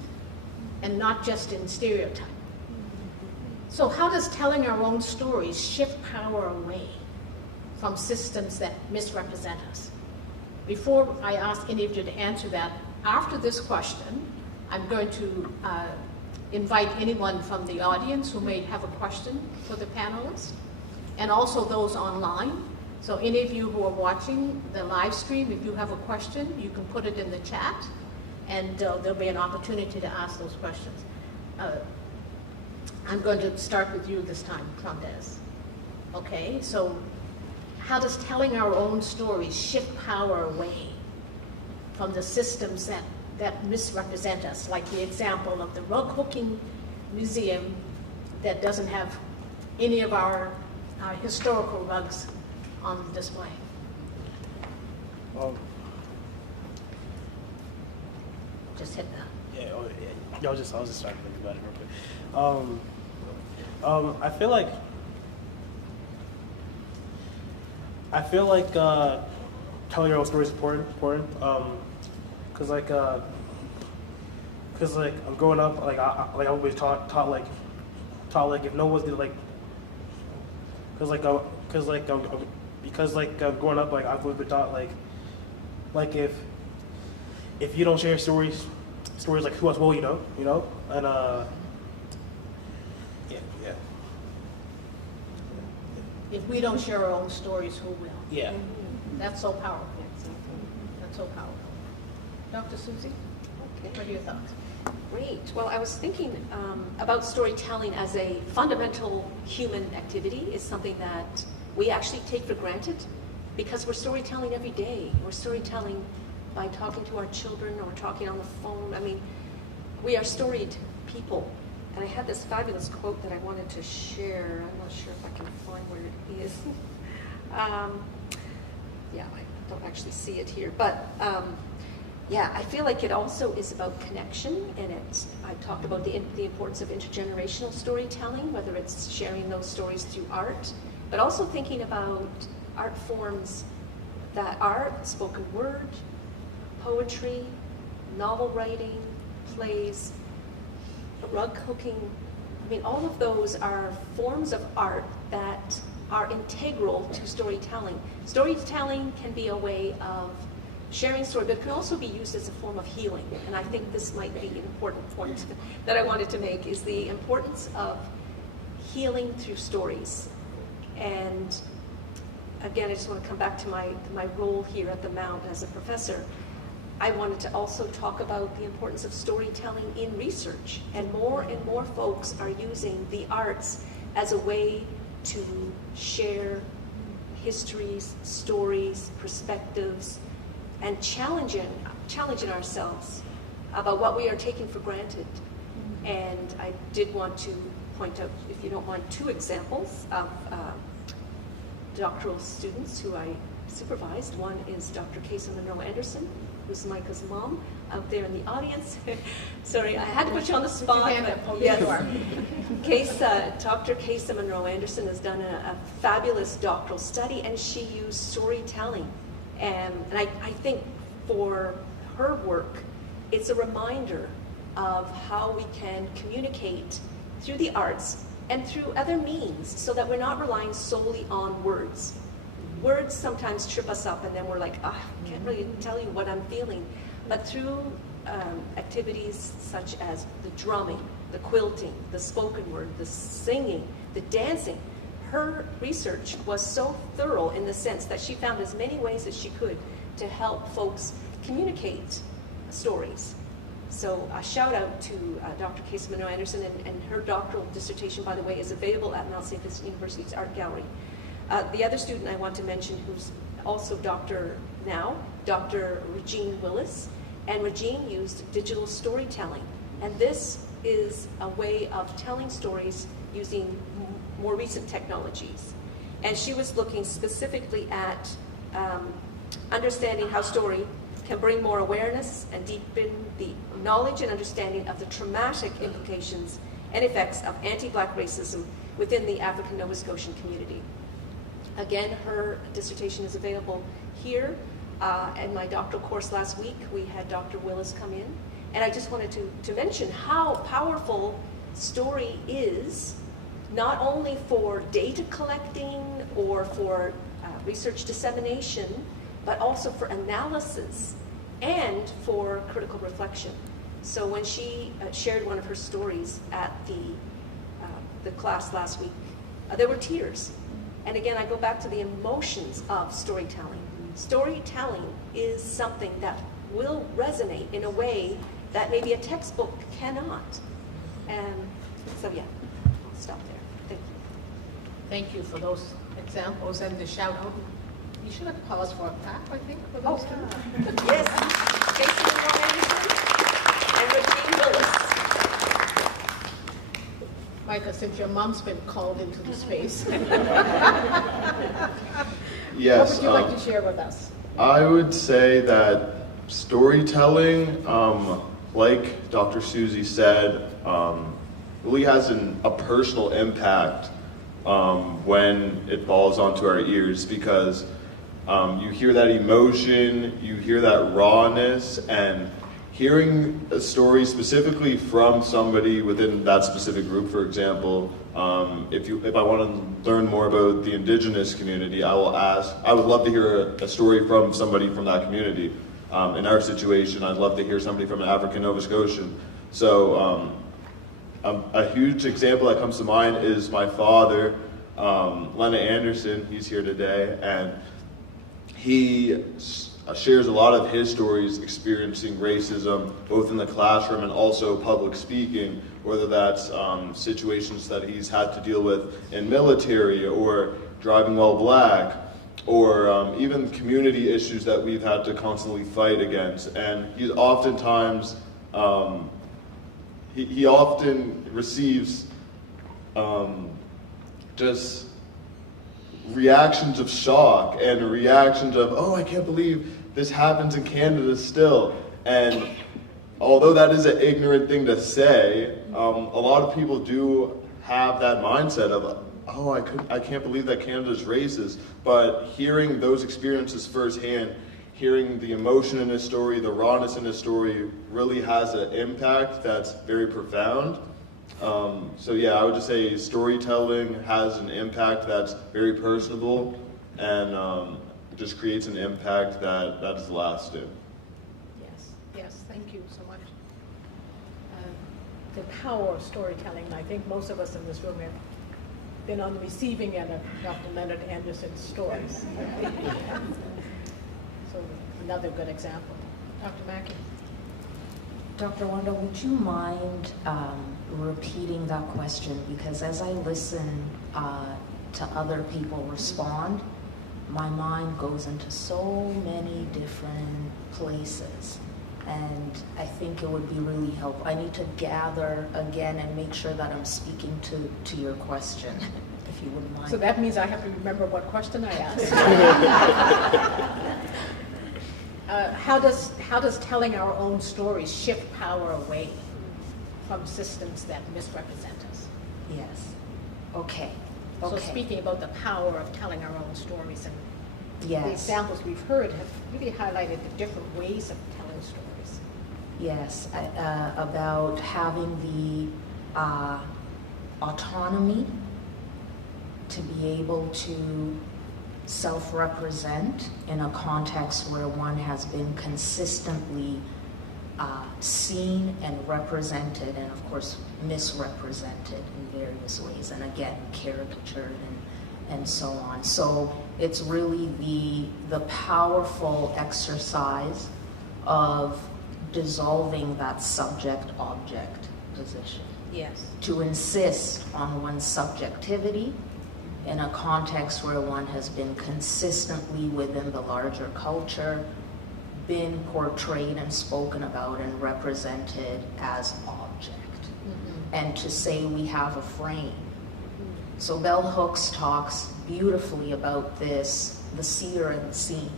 and not just in stereotype. So how does telling our own stories shift power away from systems that misrepresent us? Before I ask any of you to answer that, after this question, I'm going to invite anyone from the audience who may have a question for the panelists, and also those online. So any of you who are watching the live stream, if you have a question, you can put it in the chat, and there'll be an opportunity to ask those questions. I'm going to start with you this time, Trondez. Okay, so how does telling our own stories shift power away from the systems that misrepresent us, like the example of the rug hooking museum that doesn't have any of our historical rugs on display? Just hit that. Yeah, I was just trying to think about it real quick. I feel like telling your own story is important. Cause I'm growing up, I always taught if no one's like, because growing up, I've always been taught if you don't share stories like who else will, you know, and yeah. If we don't share our own stories, who will? Yeah. That's so powerful. That's so powerful. Dr. Susie, what are your thoughts? Great. Well, I was thinking about storytelling as a fundamental human activity is something that we actually take for granted because we're storytelling every day. We're storytelling by talking to our children or talking on the phone. I mean, we are storied people. And I had this fabulous quote that I wanted to share. I'm not sure if I can find where it is. Yeah, I don't actually see it here. But yeah, I feel like it also is about connection. And I talked about the importance of intergenerational storytelling, whether it's sharing those stories through art, but also thinking about art forms that are spoken word, poetry, novel writing, plays, rug hooking. I mean, all of those are forms of art that are integral to storytelling. Storytelling can be a way of sharing story, but it can also be used as a form of healing. And I think this might be an important point that I wanted to make, is the importance of healing through stories. And again, I just want to come back to my role here at the Mount as a professor. I wanted to also talk about the importance of storytelling in research. And more folks are using the arts as a way to share histories, stories, perspectives, and challenging ourselves about what we are taking for granted. And I did want to point out, if you don't mind, 2 examples of doctoral students who I supervised. One is Dr. Kaysa Monroe-Anderson, who's Micah's mom, out there in the audience. Sorry, I had to put you on the spot. Put your hand up. Oh, yes. You are. Dr. Kaysa Monroe-Anderson has done a fabulous doctoral study, and she used storytelling. And I think for her work, it's a reminder of how we can communicate through the arts and through other means so that we're not relying solely on words. Words sometimes trip us up and then we're like, I can't really tell you what I'm feeling. But through activities such as the drumming, the quilting, the spoken word, the singing, the dancing, her research was so thorough in the sense that she found as many ways as she could to help folks communicate stories. So a shout out to Dr. Kaysa Monroe-Anderson, and her doctoral dissertation, by the way, is available at Mount St. Vincent University's Art Gallery. The other student I want to mention, who's also Dr. Regine Willis, and Regine used digital storytelling. And this is a way of telling stories using more recent technologies. And she was looking specifically at understanding how story can bring more awareness and deepen the knowledge and understanding of the traumatic implications and effects of anti-Black racism within the African Nova Scotian community. Again, her dissertation is available here. In my doctoral course last week, we had Dr. Willis come in, and I just wanted to mention how powerful story is, not only for data collecting or for research dissemination, but also for analysis and for critical reflection. So when she shared one of her stories at the class last week, there were tears. And again, I go back to the emotions of storytelling. Storytelling is something that will resonate in a way that maybe a textbook cannot. And so yeah, I'll stop there. Thank you. Thank you for those examples and the shout out. You should have paused for a clap, I think, for those two. Yes, Casey Anderson and Regine Willis. Micah, since your mom's been called into the space, Yes. what would you like to share with us? I would say that storytelling, like Dr. Susie said, really has a personal impact when it falls onto our ears, because you hear that emotion, you hear that rawness, and hearing a story specifically from somebody within that specific group, for example, if I want to learn more about the Indigenous community, I would love to hear a story from somebody from that community. In our situation, I'd love to hear somebody from an African Nova Scotian. So a huge example that comes to mind is my father, Lena Anderson. He's here today, and he shares a lot of his stories experiencing racism, both in the classroom and also public speaking, whether that's situations that he's had to deal with in military or driving while Black, or even community issues that we've had to constantly fight against. And he's oftentimes, he often receives just reactions of shock and reactions of, oh, I can't believe this happens in Canada still. And although that is an ignorant thing to say, a lot of people do have that mindset of, oh, I can't believe that Canada's racist. But hearing those experiences firsthand, hearing the emotion in his story, the rawness in his story, really has an impact that's very profound. So yeah, I would just say storytelling has an impact that's very personable, and just creates an impact that is lasting. Yes, thank you so much. The power of storytelling. I think most of us in this room have been on the receiving end of Dr. Leonard Anderson's stories. So another good example. Dr. Mackey. Dr. Wanda, would you mind repeating that question? Because as I listen to other people respond, my mind goes into so many different places. And I think it would be really helpful. I need to gather again and make sure that I'm speaking to your question, if you wouldn't mind. So that means I have to remember what question I asked. How does telling our own stories shift power away from systems that misrepresent us? Yes. Okay. So speaking about the power of telling our own stories, and yes. the examples we've heard have really highlighted the different ways of telling stories. Yes, about having the autonomy to be able to self-represent in a context where one has been consistently seen and represented, and of course misrepresented in various ways, and again caricatured and so on. So it's really the powerful exercise of dissolving that subject-object position. Yes. To insist on one's subjectivity in a context where one has been consistently within the larger culture, been portrayed and spoken about and represented as object. Mm-hmm. And to say we have a frame. So Bell Hooks talks beautifully about this, the seer and the seen.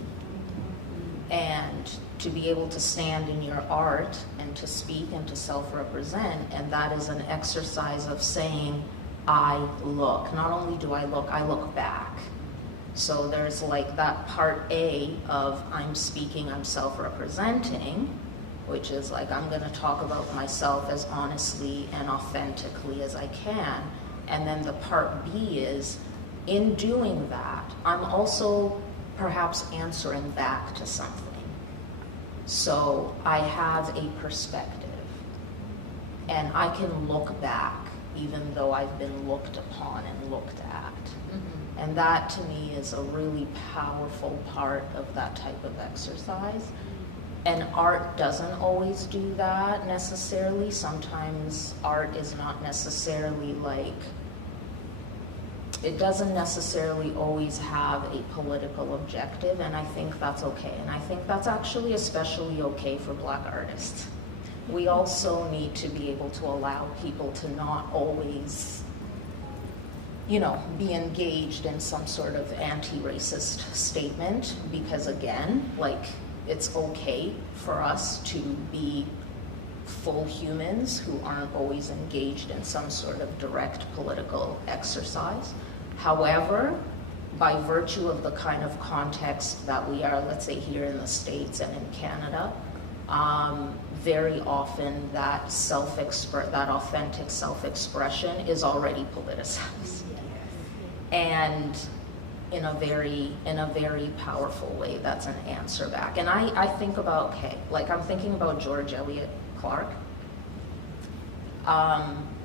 And to be able to stand in your art and to speak and to self-represent, and that is an exercise of saying, I look. Not only do I look back. So there's like that part A of I'm speaking, I'm self-representing, which is like I'm going to talk about myself as honestly and authentically as I can. And then the part B is, in doing that, I'm also perhaps answering back to something. So I have a perspective, and I can look back even though I've been looked upon and looked at. Mm-hmm. And that to me is a really powerful part of that type of exercise. And art doesn't always do that necessarily. Sometimes art is not necessarily like, it doesn't necessarily always have a political objective, and I think that's okay. And I think that's actually especially okay for Black artists. We also need to be able to allow people to not always, you know, be engaged in some sort of anti-racist statement, because again, like, it's okay for us to be full humans who aren't always engaged in some sort of direct political exercise. However, by virtue of the kind of context that we are, let's say here in the States and in Canada, very often that that authentic self-expression is already politicized. And in a very powerful way, that's an answer back. And I think about, okay, like I'm thinking about George Eliot Clark.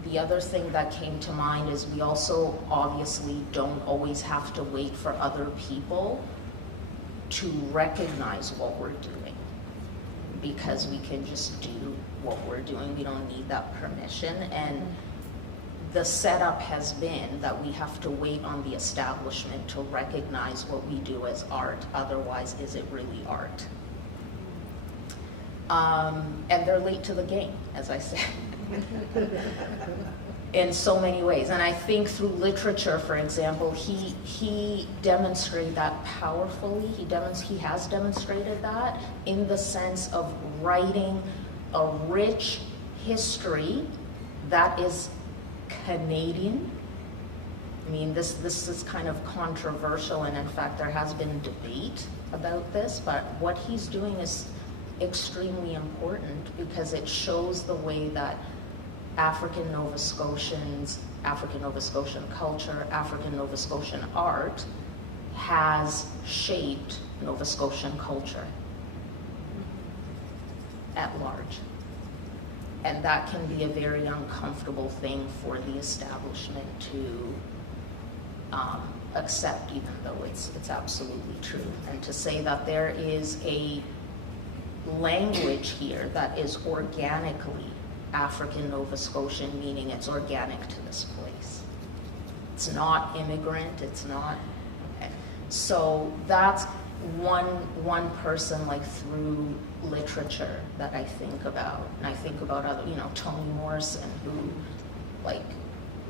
The other thing that came to mind is we also obviously don't always have to wait for other people to recognize what we're doing, because we can just do what we're doing. We don't need that permission. And the setup has been that we have to wait on the establishment to recognize what we do as art. Otherwise, is it really art? And they're late to the game, as I said, in so many ways. And I think through literature, for example, he demonstrated that powerfully. He has demonstrated that in the sense of writing a rich history that is Canadian. I mean, this is kind of controversial, and in fact there has been debate about this, but what he's doing is extremely important because it shows the way that African Nova Scotian culture, African Nova Scotian art has shaped Nova Scotian culture at large. And that can be a very uncomfortable thing for the establishment to accept, even though it's absolutely true. And to say that there is a language here that is organically African Nova Scotian, meaning it's organic to this place. It's not immigrant, it's not, okay. So that's one person, like through literature, that I think about. And I think about other, Toni Morrison, who like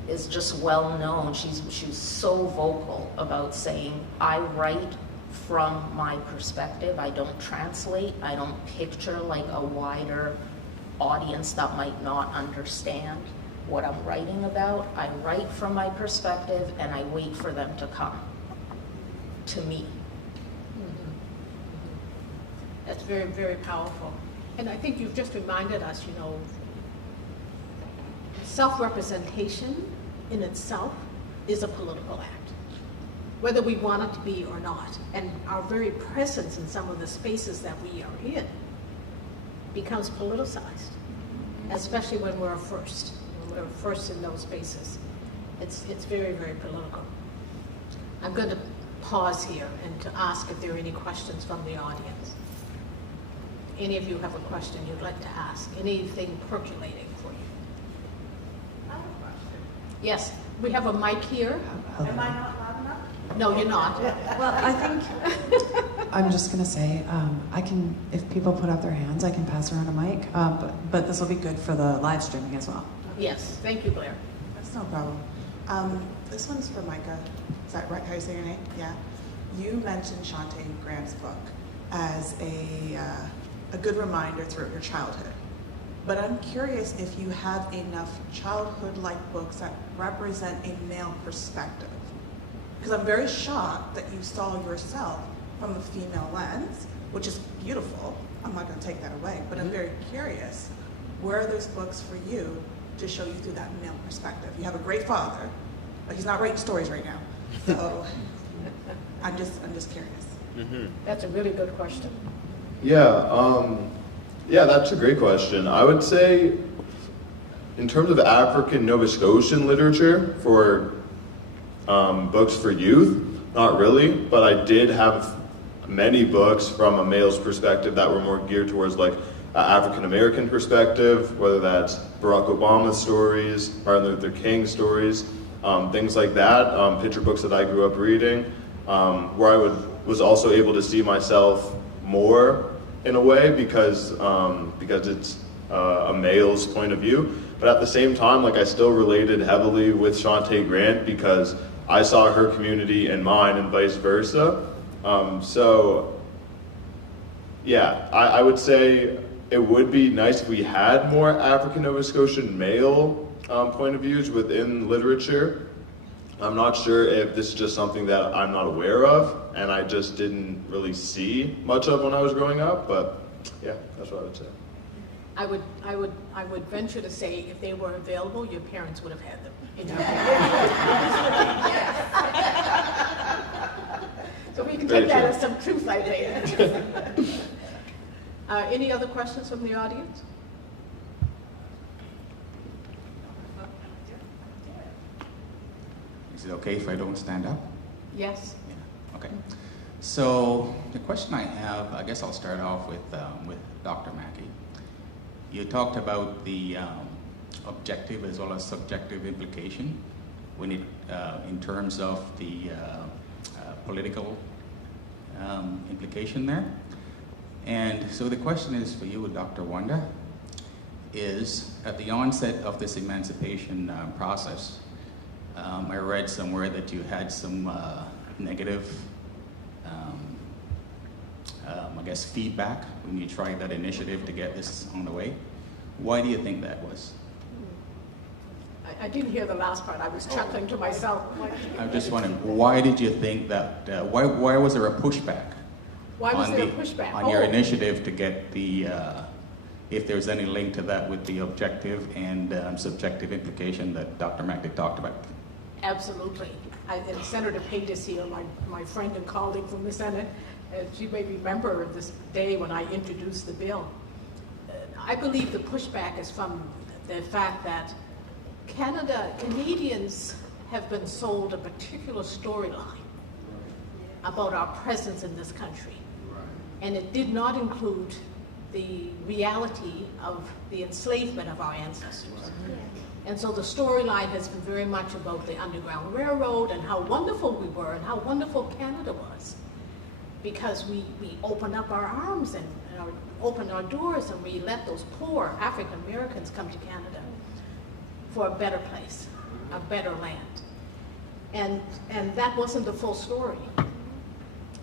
is just well known. She's so vocal about saying, I write from my perspective. I don't translate. I don't picture like a wider audience that might not understand what I'm writing about. I write from my perspective and I wait for them to come to me. That's very, very powerful. And I think you've just reminded us, self-representation in itself is a political act, whether we want it to be or not. And our very presence in some of the spaces that we are in becomes politicized, especially when we're first. When we're first in those spaces. It's very, very political. I'm going to pause here and to ask if there are any questions from the audience. Any of you have a question you'd like to ask? Anything percolating for you? I have a question. Yes, we have a mic here. Am I not loud enough? No, you're not. Well, I think I'm just going to say, I can, if people put up their hands, I can pass around a mic, but this will be good for the live streaming as well. Yes, thank you, Blair. That's no problem. This one's for Micah. Is that right? How you say your name? Yeah. You mentioned Shante Graham's book as a a good reminder throughout your childhood. But I'm curious if you have enough childhood-like books that represent a male perspective. Because I'm very shocked that you saw yourself from the female lens, which is beautiful. I'm not going to take that away, but I'm very curious, where are those books for you to show you through that male perspective? You have a great father, but he's not writing stories right now. So I'm just curious. That's a really good question. Yeah, that's a great question. I would say, in terms of African Nova Scotian literature for books for youth, not really, but I did have many books from a male's perspective that were more geared towards like African American perspective, whether that's Barack Obama stories, Martin Luther King stories, things like that, picture books that I grew up reading, where I was also able to see myself more in a way because it's a male's point of view. But at the same time, like I still related heavily with Shantae Grant because I saw her community and mine and vice versa. So yeah, I would say it would be nice if we had more African Nova Scotian male point of views within literature. I'm not sure if this is just something that I'm not aware of and I just didn't really see much of when I was growing up, but yeah, that's what I would say. I would venture to say if they were available, your parents would have had them in your So we can take that as some truth I there. Any other questions from the audience? Is it okay if I don't stand up? Yes. Yeah. Okay. So the question I have, I guess I'll start off with Dr. Mackey. You talked about the objective as well as subjective implication when it, in terms of the political implication there. And so the question is for you, Dr. Wanda, is at the onset of this emancipation process, I read somewhere that you had some negative, I guess, feedback when you tried that initiative to get this on the way. Why do you think that was? I didn't hear the last part. I was chuckling to myself. I'm just wondering, why did you think that, why was there a pushback? Why was there a pushback? On your initiative to get the, if there's any link to that with the objective and subjective implication that Dr. Mackey talked about? Absolutely. And Senator Pate is here, my friend and colleague from the Senate. She may remember this day when I introduced the bill. I believe the pushback is from the fact that Canadians have been sold a particular storyline about our presence in this country. And it did not include the reality of the enslavement of our ancestors. And so the storyline has been very much about the Underground Railroad and how wonderful we were and how wonderful Canada was. Because we opened up our arms and opened our doors and we let those poor African Americans come to Canada for a better place, a better land. And that wasn't the full story.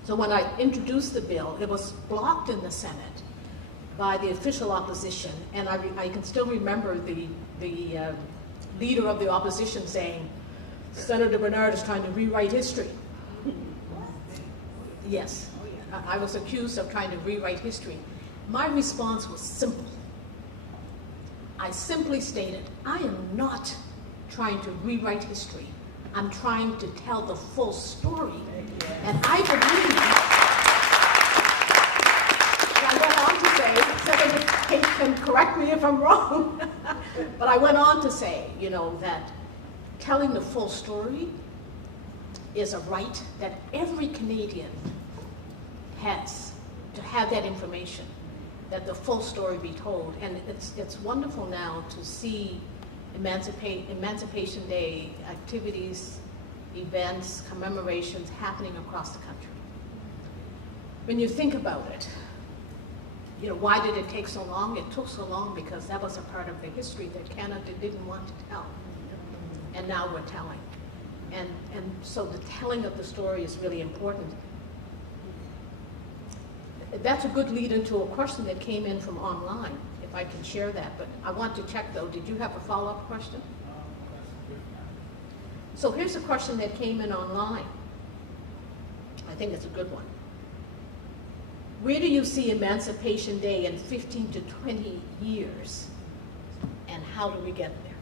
So when I introduced the bill, it was blocked in the Senate by the official opposition, and I can still remember the leader of the opposition saying, Senator Bernard is trying to rewrite history. Yes, I was accused of trying to rewrite history. My response was simple. I simply stated, I am not trying to rewrite history. I'm trying to tell the full story. And I believe, and I went on to say, Senator Kate can correct me if I'm wrong, but I went on to say, you know, that telling the full story is a right that every Canadian has to have that information, that the full story be told. And it's wonderful now to see Emancipation Day activities, events, commemorations happening across the country. When you think about it, you know, why did it take so long? It took so long because that was a part of the history that Canada didn't want to tell. And now we're telling. And so the telling of the story is really important. that's a good lead into a question that came in from online, if I can share that. But I want to check though, did you have a follow-up question? So here's a question that came in online. I think it's a good one. Where do you see Emancipation Day in 15 to 20 years? And how do we get there?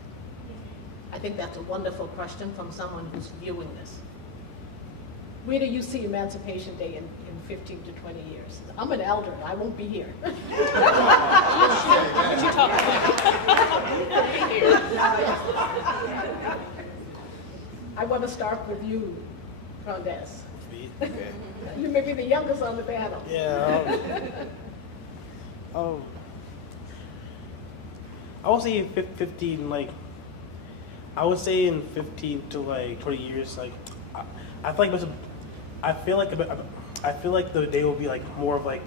I think that's a wonderful question from someone who's viewing this. Where do you see Emancipation Day in 15 to 20 years? I'm an elder, I won't be here. What you talking about? I want to start with you, Rondez. Okay. You may be the youngest on the panel. Yeah. I would say 15, like, I would say in 15 to like 20 years, like, I feel like the day will be like more of like,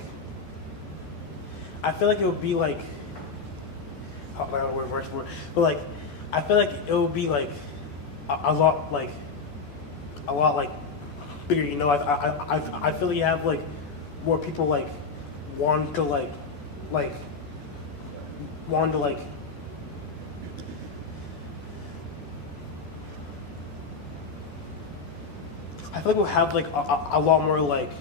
I feel like it would be like, I don't know where words for it, but like, I feel like it will be like a lot like bigger, you know. I feel like you have like more people like want to like I feel like we'll have like a lot more like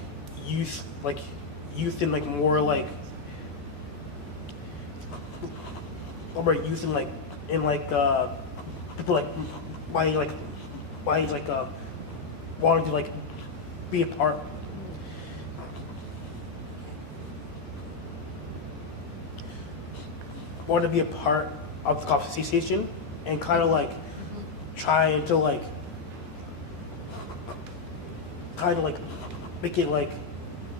youth and like more like youth and like people like wanting to like be a part. Want to be a part of the conversation and kind of like trying to like make it like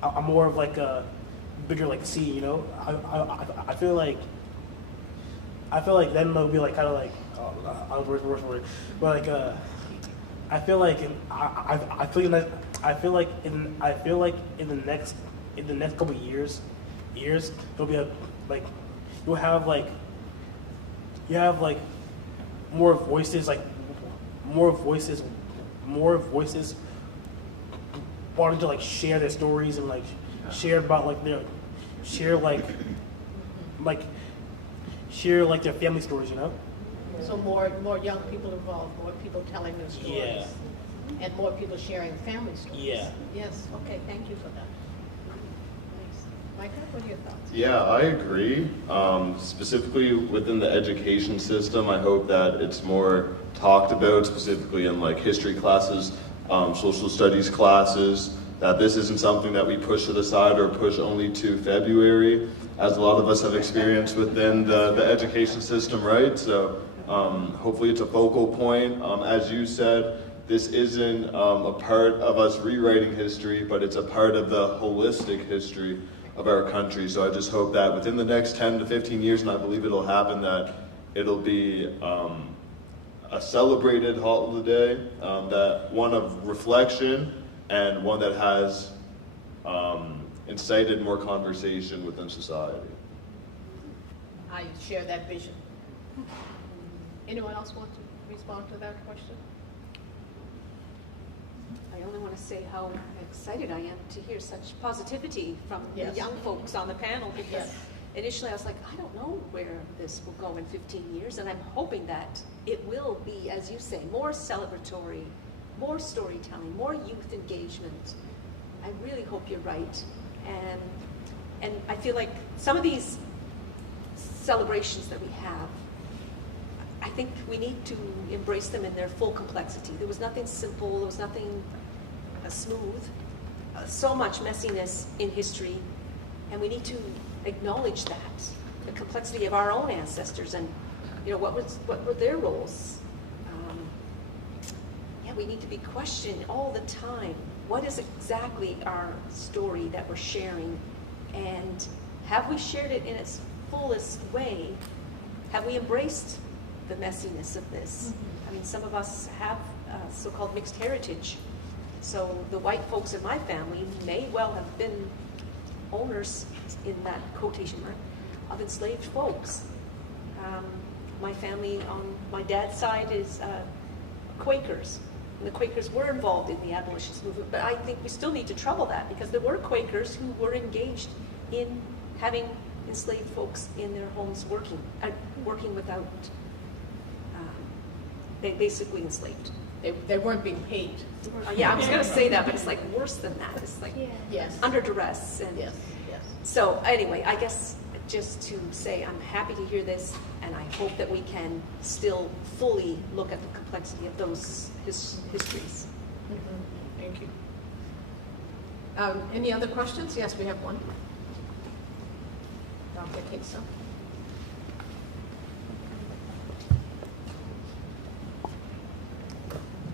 a more of like a bigger like scene, you know. I feel like then it'll be like kind of like word, but like I feel like in the next couple of years there'll be you have more voices wanting to like share their stories and like share about like their share their family stories, you know. So more young people involved, more people telling their stories. Yeah. And more people sharing family stories. Yeah. Yes, okay, thank you for that. Nice. Micah, what are your thoughts? Yeah, I agree. Specifically within the education system, I hope that it's more talked about, specifically in like history classes, social studies classes, that this isn't something that we push to the side or push only to February, as a lot of us have experienced within the education system, right? So hopefully it's a focal point. As you said, this isn't a part of us rewriting history, but it's a part of the holistic history of our country. So I just hope that within the next 10 to 15 years, and I believe it'll happen, that it'll be a celebrated holiday, that one of reflection and one that has incited more conversation within society. I share that vision. Anyone else want to respond to that question? I only want to say how excited I am to hear such positivity from Yes. the young folks on the panel, because Yes. initially I was like, I don't know where this will go in 15 years, and I'm hoping that it will be, as you say, more celebratory, more storytelling, more youth engagement. I really hope you're right. And I feel like some of these celebrations that we have, I think we need to embrace them in their full complexity. There was nothing simple, there was nothing smooth, so much messiness in history, and we need to acknowledge that, the complexity of our own ancestors, and what were their roles. We need to be questioned all the time. What is exactly our story that we're sharing, and have we shared it in its fullest way? Have we embraced the messiness of this? I mean, some of us have so-called mixed heritage. So the white folks in my family may well have been owners, in that quotation mark, of enslaved folks. My family on my dad's side is Quakers. And the Quakers were involved in the abolitionist movement, but I think we still need to trouble that, because there were Quakers who were engaged in having enslaved folks in their homes working without, they basically enslaved. They weren't being paid. Yeah, I was going to say that, but it's like worse than that. It's like Yes. under duress. And Yes, yes. so anyway, I guess just to say I'm happy to hear this, and I hope that we can still fully look at the complexity of those histories. Thank you. Any other questions? Yes, we have one. Dr. Kixon.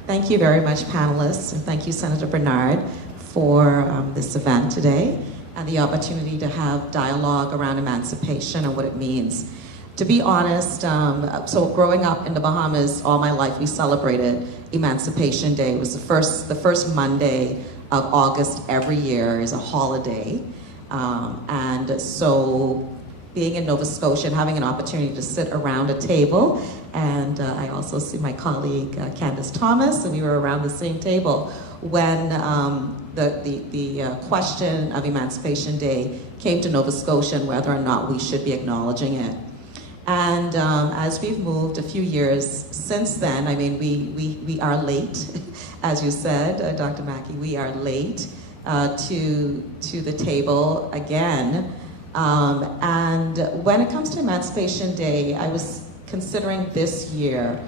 Thank you very much, panelists, and thank you, Senator Bernard, for this event today and the opportunity to have dialogue around emancipation and what it means. To be honest, so growing up in the Bahamas all my life, we celebrated Emancipation Day. It was the first Monday of August every year is a holiday. And so being in Nova Scotia and having an opportunity to sit around a table, and I also see my colleague Candace Thomas, and we were around the same table when the question of Emancipation Day came to Nova Scotia and whether or not we should be acknowledging it. And as we've moved a few years since then, I mean, we are late, as you said, Dr. Mackey, we are late to the table again. And when it comes to Emancipation Day, I was considering this year,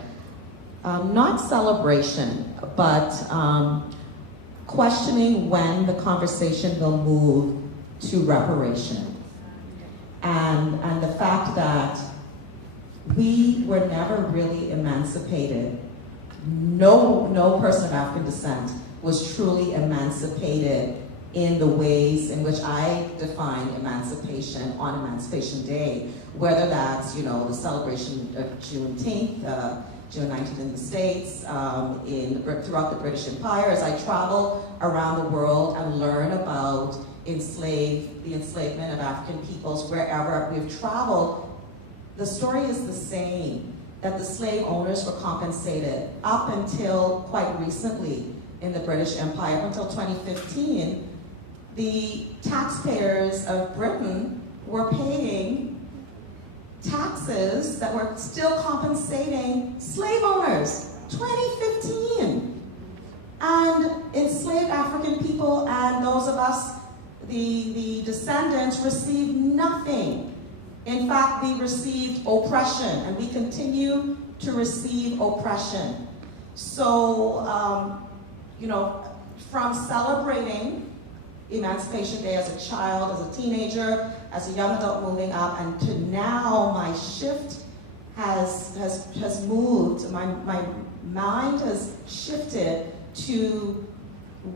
not celebration, but questioning when the conversation will move to reparation. And the fact that we were never really emancipated. No person of African descent was truly emancipated in the ways in which I define emancipation on Emancipation Day, whether that's, you know, the celebration of Juneteenth, June 19th in the States, throughout the British Empire, as I travel around the world and learn about the enslavement of African peoples wherever we've traveled. The story is the same, that the slave owners were compensated up until quite recently in the British Empire, up until 2015. The taxpayers of Britain were paying taxes that were still compensating slave owners, 2015. And enslaved African people and those of us, the descendants, received nothing. In fact, we received oppression, and we continue to receive oppression. So, you know, from celebrating Emancipation Day as a child, as a teenager, as a young adult moving up, and to now my shift has moved, my mind has shifted to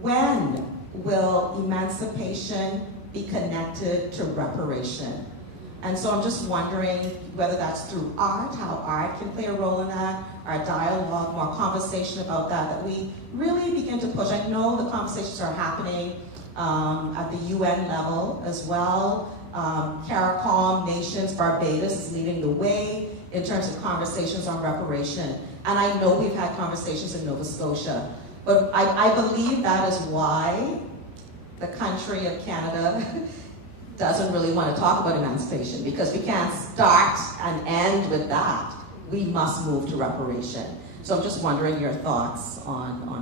when will emancipation be connected to reparation? And so I'm just wondering whether that's through art, how art can play a role in that, our dialogue, more conversation about that we really begin to push. I know the conversations are happening at the UN level as well. CARICOM nations, Barbados is leading the way in terms of conversations on reparation. And I know we've had conversations in Nova Scotia, but I believe that is why the country of Canada doesn't really want to talk about emancipation, because we can't start and end with that. We must move to reparation. So I'm just wondering your thoughts on that.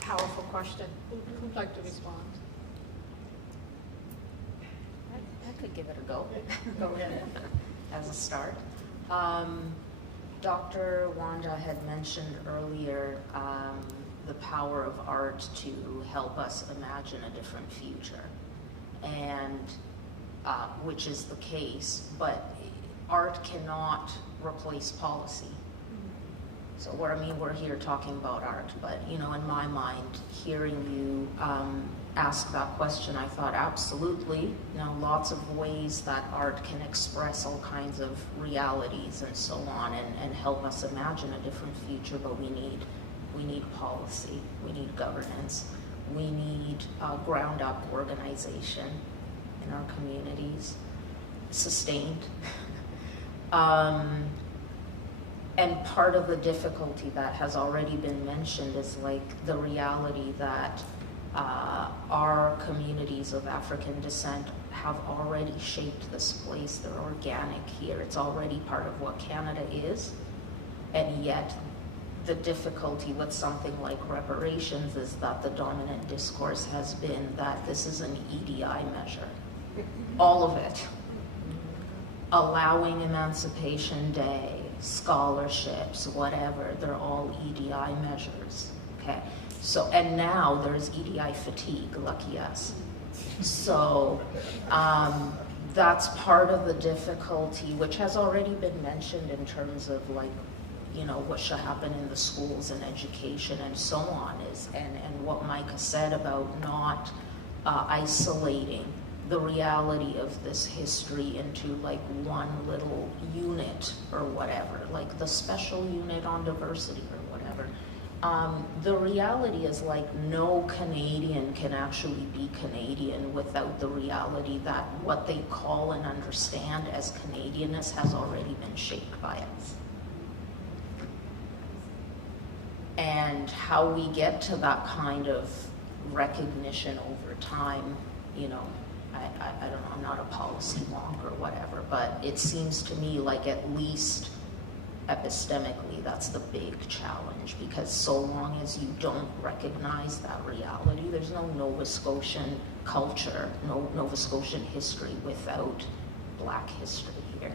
Powerful question. Who'd like to respond? I could give it a go. Go ahead. As a start. Dr. Wanda had mentioned earlier the power of art to help us imagine a different future, and which is the case, but art cannot replace policy. So we're here talking about art, but you know, in my mind, hearing you ask that question, I thought absolutely, you know, lots of ways that art can express all kinds of realities and so on, and help us imagine a different future, but we need policy, we need governance, we need ground up organization in our communities, sustained. And part of the difficulty that has already been mentioned is like the reality that our communities of African descent have already shaped this place. They're organic here. It's already part of what Canada is. And yet the difficulty with something like reparations is that the dominant discourse has been that this is an EDI measure. All of it. Allowing Emancipation Day, scholarships, whatever, they're all EDI measures, okay? So, and now there's EDI fatigue, lucky us. So that's part of the difficulty, which has already been mentioned in terms of like, you know, what should happen in the schools and education and so on is, and what Micah said about not isolating the reality of this history into like one little unit or whatever, like the special unit on diversity or whatever. The reality is like no Canadian can actually be Canadian without the reality that what they call and understand as Canadianness has already been shaped by us. And how we get to that kind of recognition over time, you know, I don't know, I'm not a policy wonk or whatever, but it seems to me like at least epistemically that's the big challenge, because so long as you don't recognize that reality, there's no Nova Scotian culture, no Nova Scotian history without Black history here.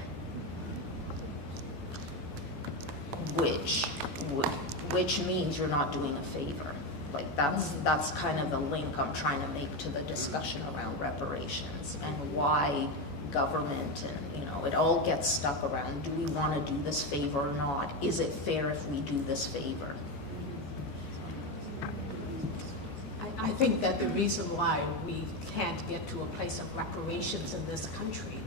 Which means you're not doing a favor. Like that's kind of the link I'm trying to make to the discussion around reparations and why government and, you know, it all gets stuck around, do we want to do this favor or not? Is it fair if we do this favor? I think that the reason why we can't get to a place of reparations in this country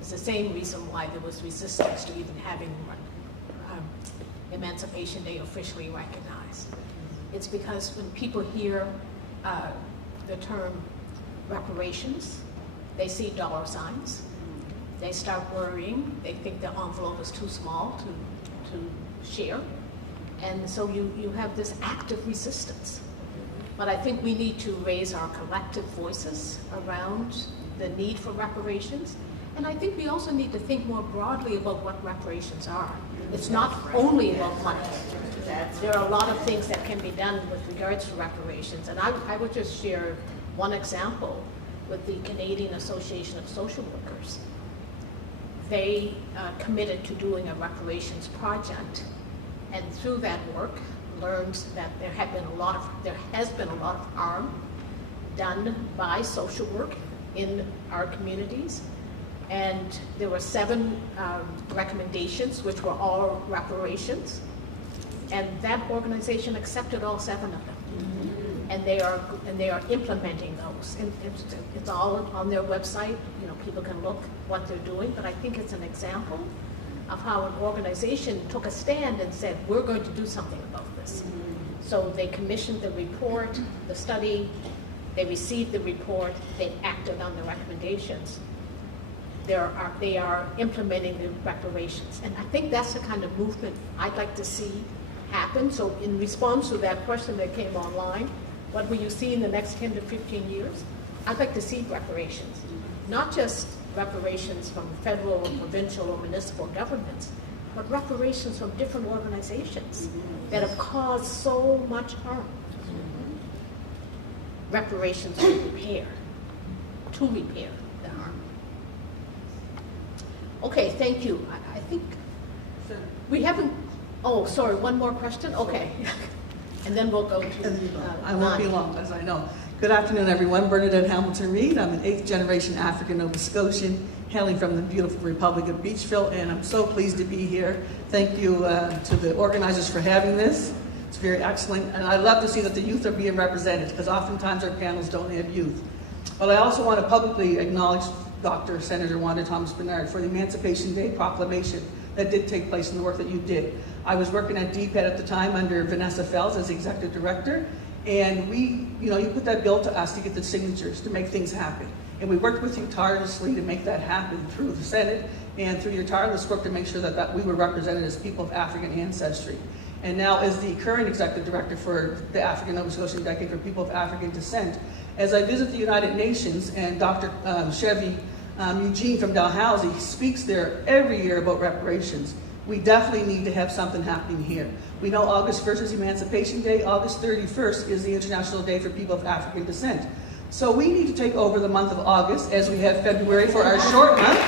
is the same reason why there was resistance to even having Emancipation Day officially recognized. It's because when people hear the term reparations, they see dollar signs, they start worrying, they think the envelope is too small to share, and so you have this active resistance. But I think we need to raise our collective voices around the need for reparations, and I think we also need to think more broadly about what reparations are. It's not only about money. There are a lot of things that can be done with regards to reparations, and I would just share one example with the Canadian Association of Social Workers. They committed to doing a reparations project, and through that work learned that there has been a lot of harm done by social work in our communities. And there were 7 recommendations, which were all reparations. And that organization accepted all 7 of them. Mm-hmm. And they are implementing those. And it's all on their website. You know, people can look what they're doing. But I think it's an example of how an organization took a stand and said, we're going to do something about this. Mm-hmm. So they commissioned the report, the study. They received the report. They acted on the recommendations. They are implementing the reparations. And I think that's the kind of movement I'd like to see happen. So in response to that question that came online, what will you see in the next 10 to 15 years? I'd like to see reparations. Not just reparations from federal or provincial or municipal governments, but reparations from different organizations that have caused so much harm. Reparations to repair the harm. Okay, thank you. I think we haven't, oh, sorry, one more question? Okay. And then we'll go to I won't be long, as I know. Good afternoon, everyone. Bernadette Hamilton-Reed. I'm an 8th generation African Nova Scotian, hailing from the beautiful Republic of Beachville, and I'm so pleased to be here. Thank you to the organizers for having this. It's very excellent, and I love to see that the youth are being represented, because oftentimes our panels don't have youth. But I also want to publicly acknowledge Dr. Senator Wanda Thomas Bernard for the Emancipation Day proclamation that did take place in the work that you did. I was working at DPED at the time under Vanessa Fells as the executive director, and you put that bill to us to get the signatures to make things happen. And we worked with you tirelessly to make that happen through the Senate and through your tireless work to make sure that we were represented as people of African ancestry. And now as the current executive director for the African Nova Scotian Decade for People of African Descent, as I visit the United Nations and Dr. Chevy Eugene from Dalhousie speaks there every year about reparations, we definitely need to have something happening here. We know August 1st is Emancipation Day, August 31st is the International Day for People of African Descent. So we need to take over the month of August, as we have February for our short month,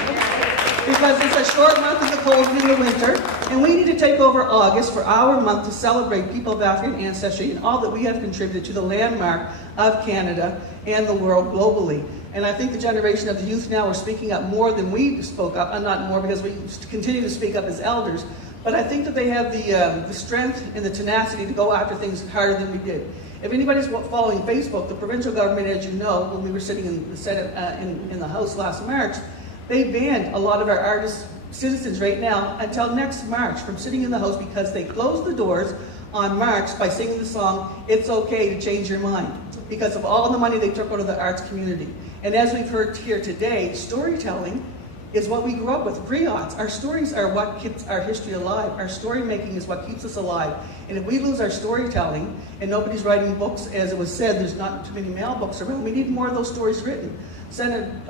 because it's a short month of the cold and the winter, and we need to take over August for our month to celebrate people of African ancestry and all that we have contributed to the landmark of Canada and the world globally. And I think the generation of the youth now are speaking up more than we spoke up, and not more because we continue to speak up as elders, but I think that they have the strength and the tenacity to go after things harder than we did. If anybody's following Facebook, the provincial government, as you know, when we were sitting in the Senate, in the House last March, they banned a lot of our artist citizens right now until next March from sitting in the House because they closed the doors on March by singing the song, "It's Okay to Change Your Mind," because of all the money they took out of the arts community. And as we've heard here today, storytelling is what we grew up with, griots. Our stories are what keeps our history alive. Our story making is what keeps us alive. And if we lose our storytelling and nobody's writing books, as it was said, there's not too many mail books around, we need more of those stories written. Lieutenant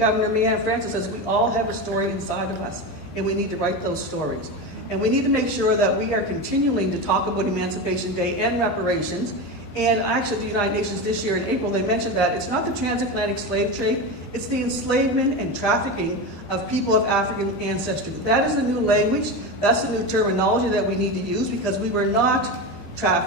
Governor Marianne Francis says we all have a story inside of us and we need to write those stories. And we need to make sure that we are continuing to talk about Emancipation Day and reparations. And actually, the United Nations this year in April, they mentioned that it's not the transatlantic slave trade, it's the enslavement and trafficking of people of African ancestry. That is the new language, that's the new terminology that we need to use, because we were not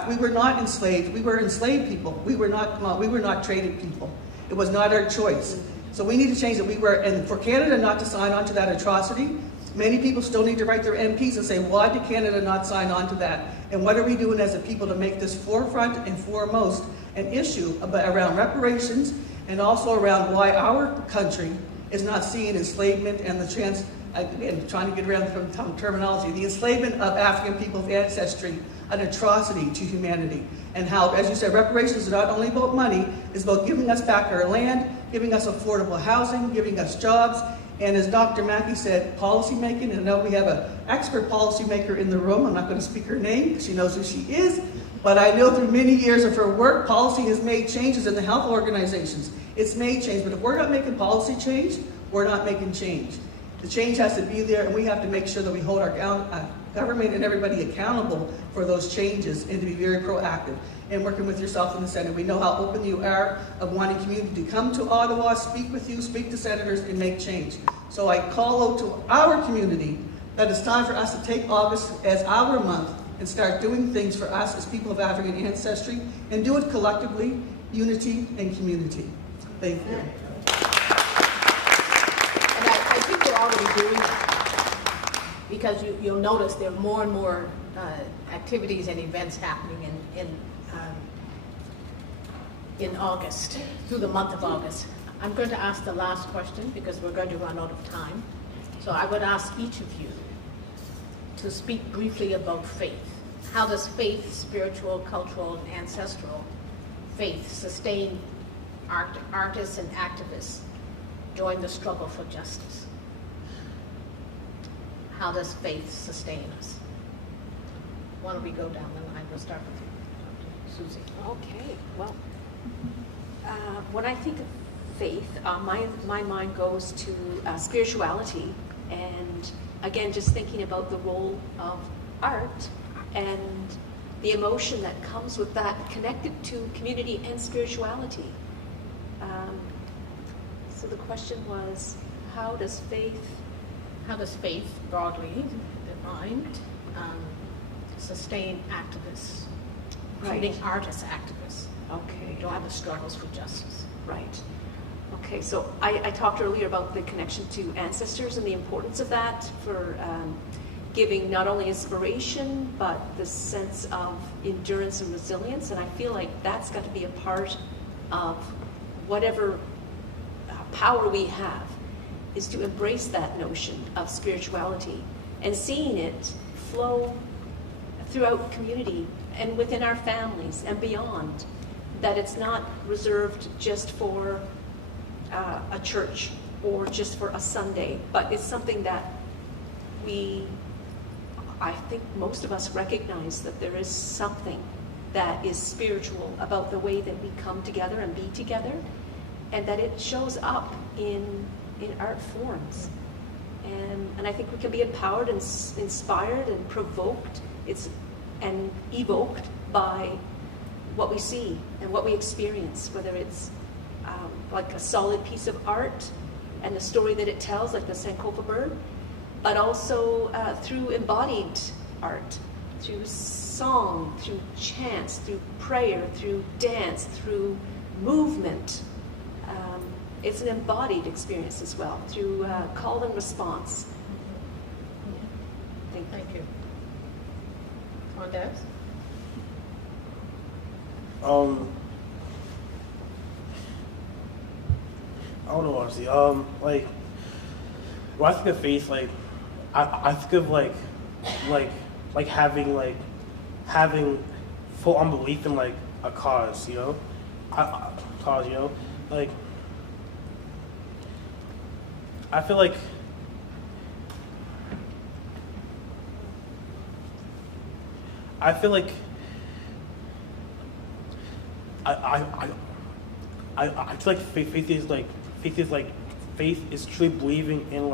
we were not enslaved, we were enslaved people. We were not traded people. It was not our choice. So we need to change it. And for Canada not to sign on to that atrocity, many people still need to write their MPs and say, why did Canada not sign on to that? And what are we doing as a people to make this forefront and foremost an issue around reparations and also around why our country is not seeing enslavement and again, trying to get around the terminology, the enslavement of African people of ancestry, an atrocity to humanity. And how, as you said, reparations is not only about money, it's about giving us back our land, giving us affordable housing, giving us jobs, and as Dr. Mackey said, policy making, and I know we have an expert policy maker in the room. I'm not going to speak her name because she knows who she is, but I know through many years of her work, policy has made changes in the health organizations. It's made change, but if we're not making policy change, we're not making change. The change has to be there, and we have to make sure that we hold our government and everybody accountable for those changes and to be very proactive. And working with yourself in the Senate, we know how open you are of wanting community to come to Ottawa, speak with you, speak to senators, and make change. So I call out to our community that it's time for us to take August as our month and start doing things for us as people of African ancestry and do it collectively, unity and community. Thank you. And I think we're already doing that, because you'll notice there are more and more activities and events happening in August, through the month of August. I'm going to ask the last question because we're going to run out of time. So I would ask each of you to speak briefly about faith. How does faith, spiritual, cultural, and ancestral faith, sustain artists and activists during the struggle for justice? How does faith sustain us? Why don't we go down the line? We'll start with you, Susie. Okay, well, when I think of faith, my mind goes to spirituality, and again, just thinking about the role of art and the emotion that comes with that, connected to community and spirituality. So the question was, how does faith broadly defined, sustain activists, including artists, activists, during the struggles for justice? Right. Okay, so I talked earlier about the connection to ancestors and the importance of that for giving not only inspiration, but the sense of endurance and resilience. And I feel like that's got to be a part of whatever power we have, is to embrace that notion of spirituality and seeing it flow throughout community and within our families and beyond. that it's not reserved just for a church or just for a Sunday, but it's something that I think most of us recognize that there is something that is spiritual about the way that we come together and be together, and that it shows up in art forms. And I think we can be empowered and inspired and provoked and evoked by what we see and what we experience, whether it's like a solid piece of art and the story that it tells, like the Sankofa bird, but also through embodied art, through song, through chants, through prayer, through dance, through movement. It's an embodied experience as well, through call and response. Thank you. Mondes? I don't know, honestly. Like, when I think of faith, like, I think of like having full unbelief in like a cause, you know, like. I feel like I feel like faith is truly believing in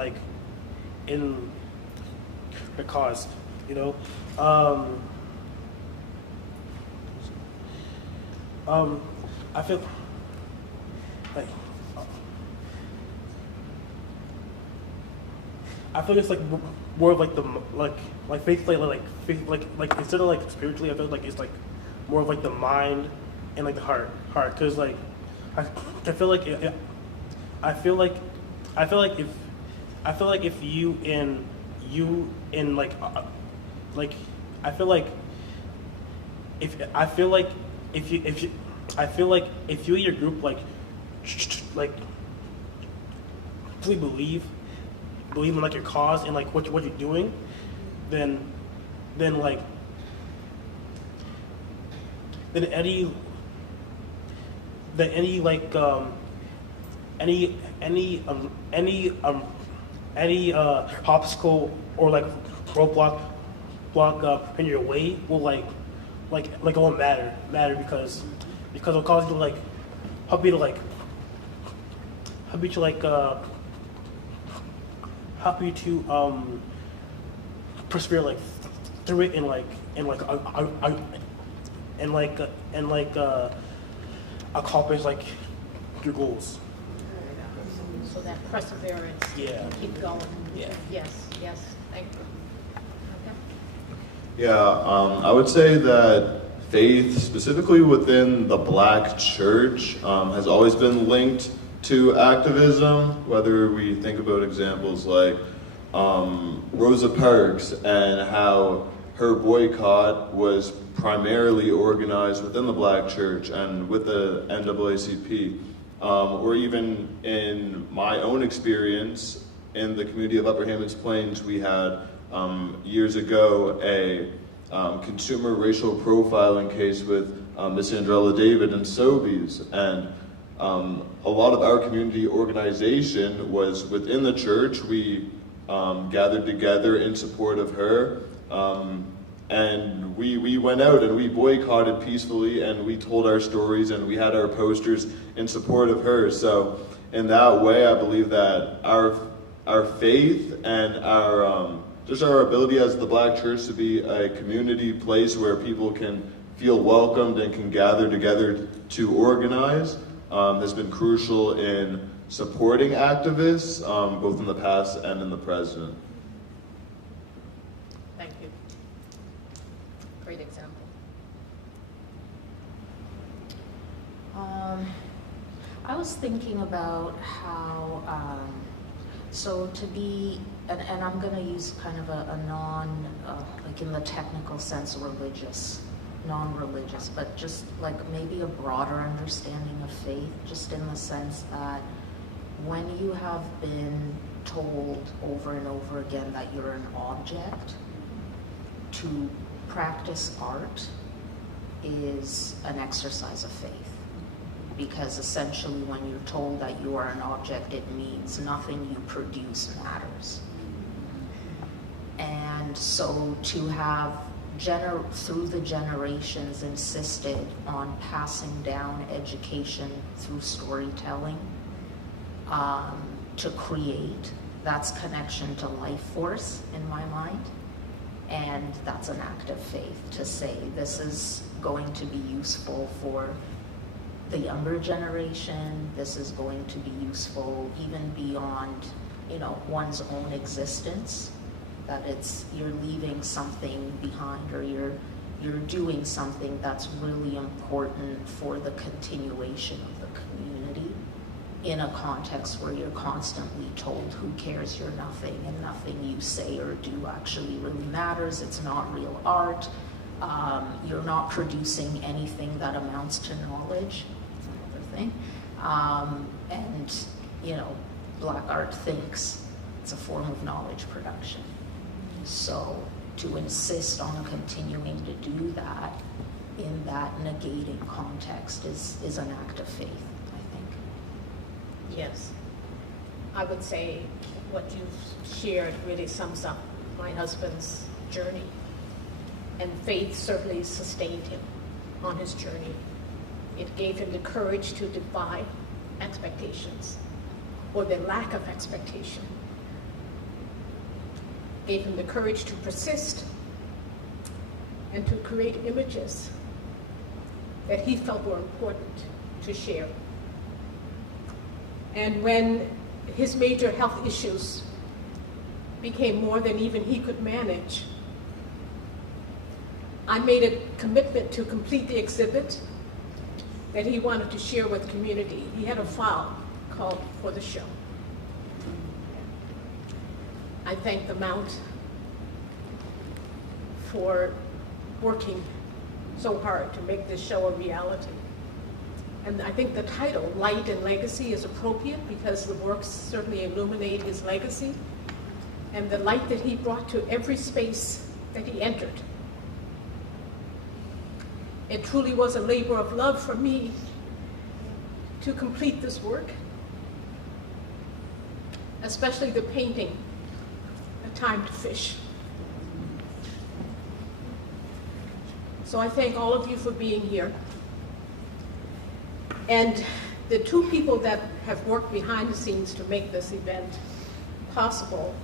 the cause, you know. I feel like it's like more of like the faith like instead of like spiritually, I feel like it's like more of like the mind and like the heart because like I feel like if you and your group like truly believe in like your cause and like what you're doing, then any obstacle or like roadblock in your way will it won't matter because it'll cause you to like help you to persevere like through it and accomplish like your goals. So that perseverance, Yeah. keep going. Yeah. Yes, thank you. Okay. Yeah, I would say that faith, specifically within the Black church, has always been linked to activism, whether we think about examples like Rosa Parks and how her boycott was primarily organized within the Black church and with the NAACP, or even in my own experience in the community of Upper Hammonds Plains, we had years ago a consumer racial profiling case with Miss Andrella David and Sobeys, and a lot of our community organization was within the church. We gathered together in support of her, and we went out and we boycotted peacefully, and we told our stories, and we had our posters in support of her. So in that way, I believe that our faith and our just our ability as the Black church to be a community place where people can feel welcomed and can gather together to organize has been crucial in supporting activists, both in the past and in the present. Thank you. Great example. I was thinking about how, so to be, and I'm going to use kind of a non, like in the technical sense, non-religious, but just like maybe a broader understanding of faith, just in the sense that when you have been told over and over again that you're an object, to practice art is an exercise of faith. because essentially when you're told that you are an object, it means nothing you produce matters. And so to have through the generations insisted on passing down education through storytelling, to create, that's connection to life force in my mind. And that's an act of faith to say this is going to be useful for the younger generation. This is going to be useful even beyond, one's own existence. That you're leaving something behind, or you're doing something that's really important for the continuation of the community in a context where you're constantly told who cares, you're nothing, and nothing you say or do actually really matters. It's not real art. You're not producing anything that amounts to knowledge. That's another thing. And Black art thinks it's a form of knowledge production. So to insist on continuing to do that in that negating context is an act of faith, I think. Yes. I would say what you've shared really sums up my husband's journey. And faith certainly sustained him on his journey. It gave him the courage to defy expectations, or the lack of expectation. Gave him the courage to persist and to create images that he felt were important to share. And when his major health issues became more than even he could manage, I made a commitment to complete the exhibit that he wanted to share with the community. He had a file called For the Show. I thank the Mount for working so hard to make this show a reality. And I think the title, Light and Legacy, is appropriate because the works certainly illuminate his legacy and the light that he brought to every space that he entered. It truly was a labor of love for me to complete this work, especially the painting, A Time to Fish. So I thank all of you for being here. And the two people that have worked behind the scenes to make this event possible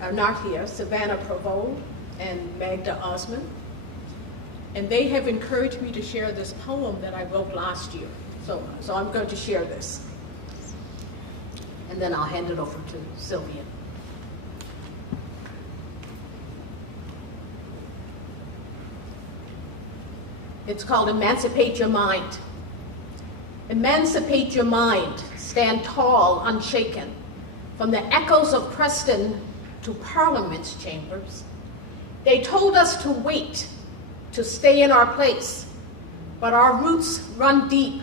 are not here, Savannah Provost and Magda Osman. And they have encouraged me to share this poem that I wrote last year. So I'm going to share this. And then I'll hand it over to Sylvia. It's called Emancipate Your Mind. Emancipate your mind. Stand tall, unshaken. From the echoes of Preston to Parliament's chambers. They told us to wait, to stay in our place. But our roots run deep.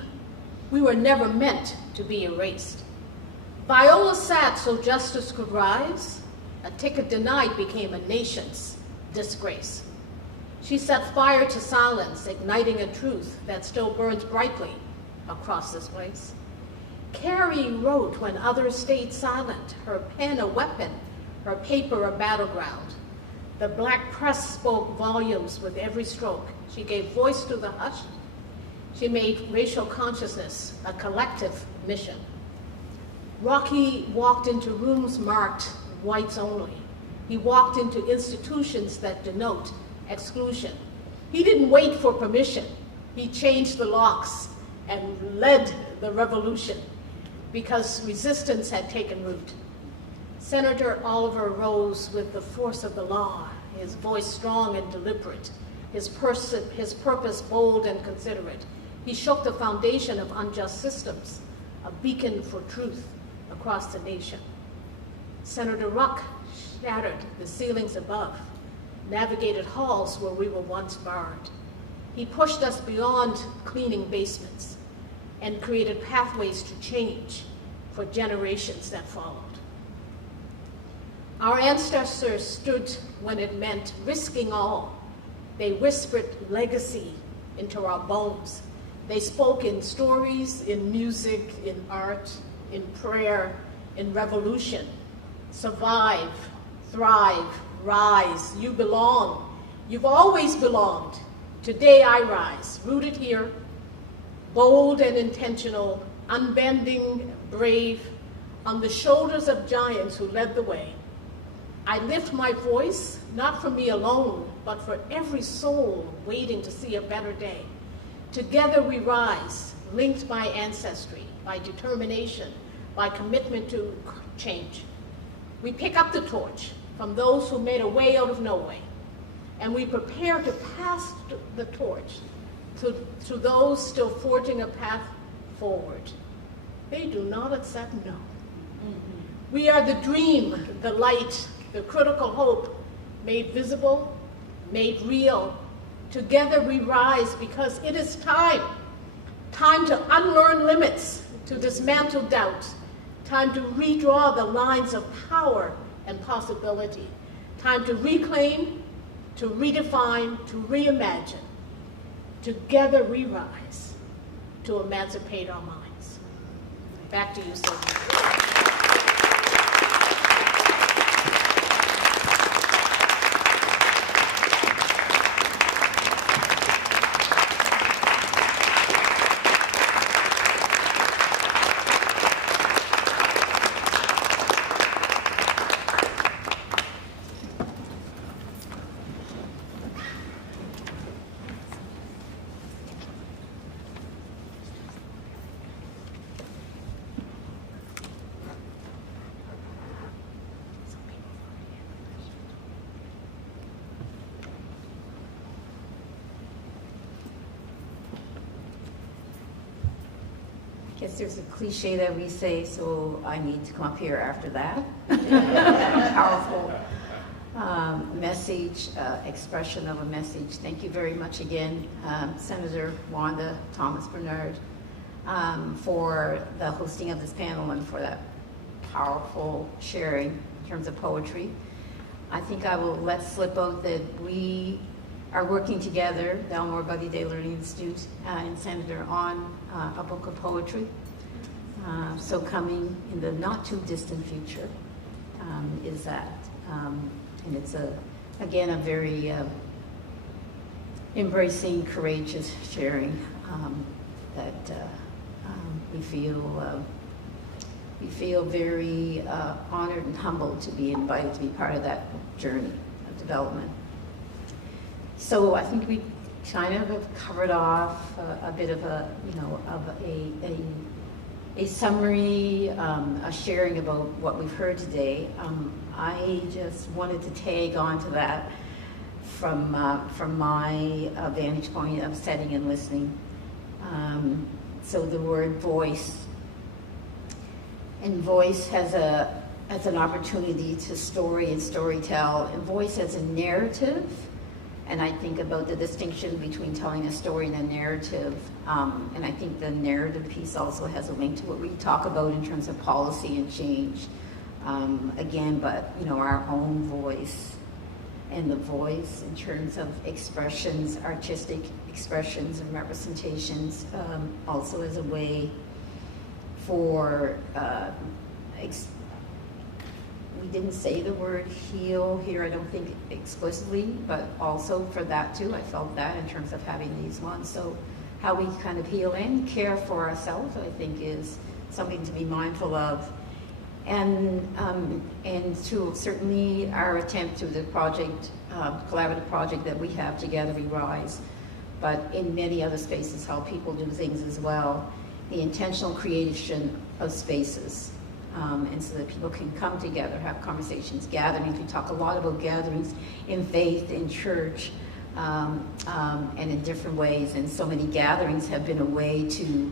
We were never meant to be erased. Viola sat so justice could rise. A ticket denied became a nation's disgrace. She set fire to silence, igniting a truth that still burns brightly across this place. Carrie wrote when others stayed silent, her pen a weapon, her paper a battleground. The black press spoke volumes with every stroke. She gave voice to the hushed. She made racial consciousness a collective mission. Rocky walked into rooms marked whites only. He walked into institutions that denote exclusion. He didn't wait for permission. He changed the locks and led the revolution because resistance had taken root. Senator Oliver rose with the force of the law, his voice strong and deliberate, his purpose bold and considerate. He shook the foundation of unjust systems, a beacon for truth across the nation. Senator Ruck shattered the ceilings above, navigated halls where we were once barred. He pushed us beyond cleaning basements and created pathways to change for generations that followed. Our ancestors stood when it meant risking all. They whispered legacy into our bones. They spoke in stories, in music, in art, in prayer, in revolution. Survive, thrive, rise, you belong. You've always belonged. Today I rise, rooted here, bold and intentional, unbending, brave, on the shoulders of giants who led the way. I lift my voice, not for me alone, but for every soul waiting to see a better day. Together we rise, linked by ancestry, by determination, by commitment to change. We pick up the torch from those who made a way out of no way, and we prepare to pass the torch to those still forging a path forward. They do not accept no. We are the dream, the light, the critical hope, made visible, made real. Together we rise because it is time to unlearn limits, to dismantle doubt, time to redraw the lines of power and possibility, time to reclaim, to redefine, to reimagine. Together we rise to emancipate our minds. Back to you, Sylvia. I guess there's a cliche that we say, so I need to come up here after that. Powerful message, expression of a message. Thank you very much again, Senator Wanda Thomas Bernard, for the hosting of this panel and for that powerful sharing in terms of poetry. I think I will let slip out that we are working together, the Elmore Buddy Day Learning Institute and Senator, on a book of poetry. So coming in the not too distant future is that. And it's, again, a very embracing, courageous sharing that we feel very honored and humbled to be invited to be part of that journey of development. So I think we kind of have covered off a bit of a, a summary, a sharing about what we've heard today. I just wanted to tag on to that from my vantage point of setting and listening. So the word voice, and voice has an opportunity to story and storytell, and voice as a narrative. And I think about the distinction between telling a story and a narrative. And I think the narrative piece also has a link to what we talk about in terms of policy and change. Again, but our own voice, and the voice in terms of expressions, artistic expressions and representations, also as a way for, we didn't say the word heal here, I don't think explicitly, but also for that too, I felt that in terms of having these ones. So how we kind of heal and care for ourselves, I think, is something to be mindful of. And to certainly our attempt through the project, collaborative project that we have together, We Rise, but in many other spaces, how people do things as well, the intentional creation of spaces. And so that people can come together, have conversations, gatherings. We talk a lot about gatherings in faith, in church, and in different ways. And so many gatherings have been a way to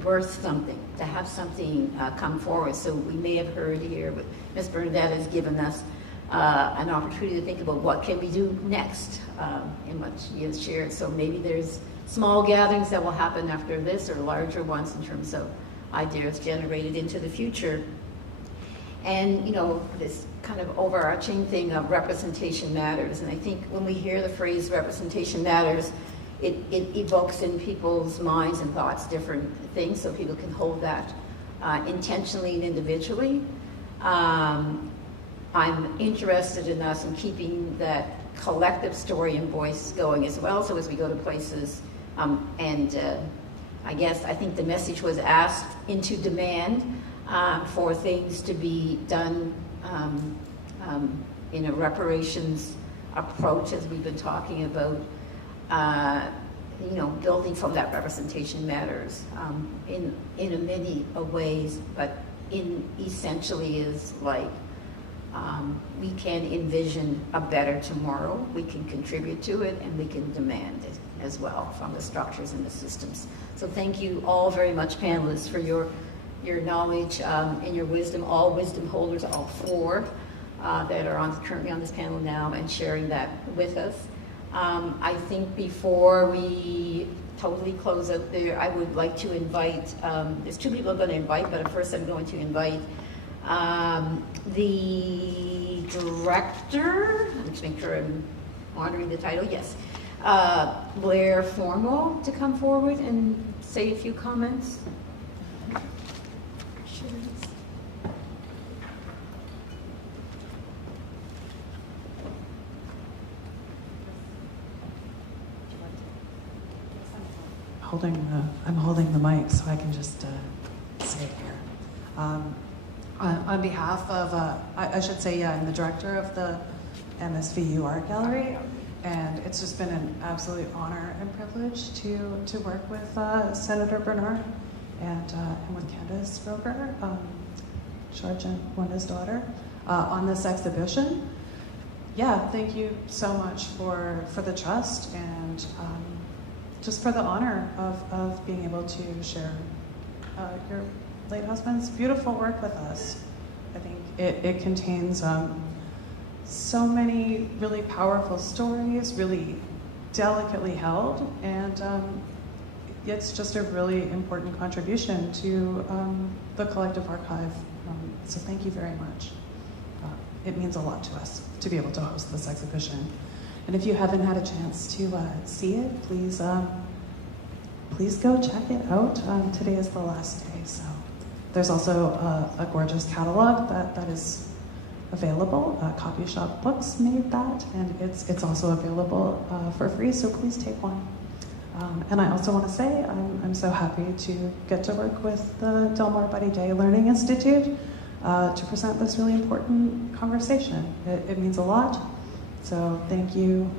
birth something, to have something come forward. So we may have heard here, but Ms. Bernadette has given us an opportunity to think about what can we do next in what she has shared. So maybe there's small gatherings that will happen after this, or larger ones in terms of ideas generated into the future. And this kind of overarching thing of representation matters. And I think when we hear the phrase representation matters, it evokes in people's minds and thoughts different things, so people can hold that intentionally and individually. I'm interested in us in keeping that collective story and voice going as well, so as we go to places, I think the message was asked into demand for things to be done in a reparations approach, as we've been talking about. Building from that representation matters in many ways, but essentially is like we can envision a better tomorrow, we can contribute to it, and we can demand it as well from the structures and the systems. So thank you all very much, panelists, for your knowledge and your wisdom, all wisdom holders, all four that are currently on this panel now, and sharing that with us. I think before we totally close out there, I would like to invite, there's two people I'm going to invite, but first I'm going to invite the director, let me just make sure I'm honoring the title, yes, Blair Formal, to come forward and say a few comments. I'm holding the mic, so I can just say it here. On behalf of, I should say, I'm the director of the MSVU Art Gallery, and it's just been an absolute honor and privilege to work with Senator Bernard and with Candace Roker, Sergeant Wanda's daughter, on this exhibition. Yeah, thank you so much for the trust and just for the honor of being able to share your late husband's beautiful work with us. I think it contains so many really powerful stories, really delicately held, and it's just a really important contribution to the collective archive. So thank you very much. It means a lot to us to be able to host this exhibition. And if you haven't had a chance to see it, please go check it out. Today is the last day, so. There's also a gorgeous catalog that is available. Copy Shop Books made that, and it's also available for free, so please take one. And I also want to say I'm so happy to get to work with the Del Mar Buddy Day Learning Institute to present this really important conversation. It means a lot. So thank you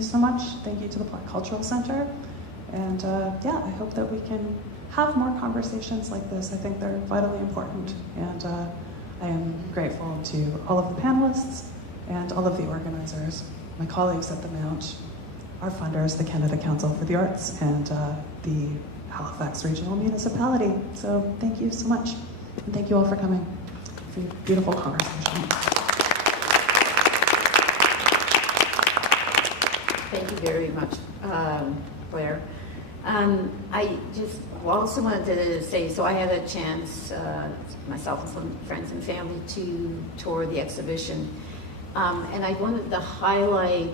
so much. Thank you to the Black Cultural Center. And yeah, I hope that we can have more conversations like this. I think they're vitally important. And I am grateful to all of the panelists and all of the organizers, my colleagues at the Mount, our funders, the Canada Council for the Arts, and the Halifax Regional Municipality. So thank you so much. And thank you all for coming for your beautiful conversation. Thank you very much, Blair. I just also wanted to say, so I had a chance, myself and some friends and family, to tour the exhibition. And I wanted to highlight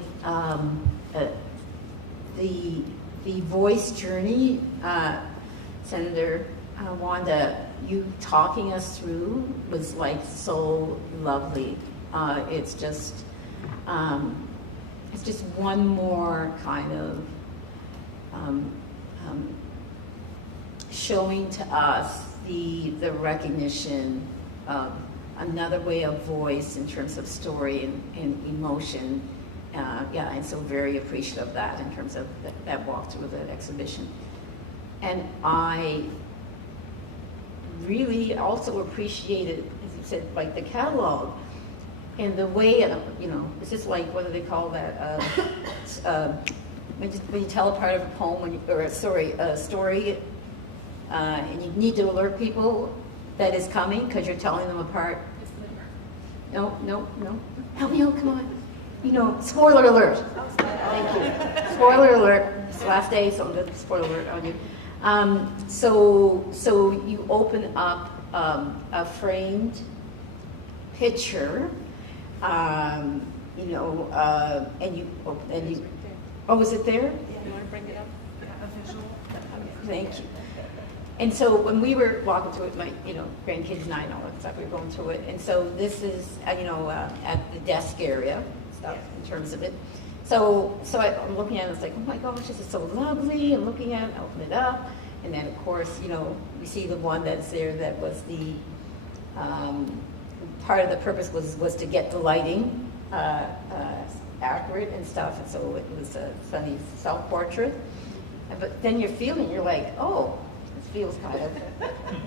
the voice journey. Senator Wanda, you talking us through was like so lovely. It's just one more kind of showing to us the recognition of another way of voice in terms of story and emotion. Yeah, and so very appreciative of that in terms of that walk through the exhibition. And I really also appreciated, as you said, like the catalog and the way, it's just like, what do they call that? When you tell a part of a poem, a story, and you need to alert people that is coming because you're telling them a part. No. Help me out, come on. Spoiler alert. Thank you. Spoiler alert. It's the last day, so I'm going to spoiler alert on you. So you open up a framed picture, and you Oh, is it there? You want to bring it up? Thank you. And so when we were walking through it, my grandkids and I and all that stuff, we were going through it. And so this is at the desk area stuff in terms of it. So I'm looking at it, it's like, oh my gosh, this is so lovely. I'm looking at it, I open it up, and then of course we see the one that's there that was the part of the purpose was to get the lighting accurate and stuff. And so it was a funny self-portrait. But then you're like, oh, this feels kind of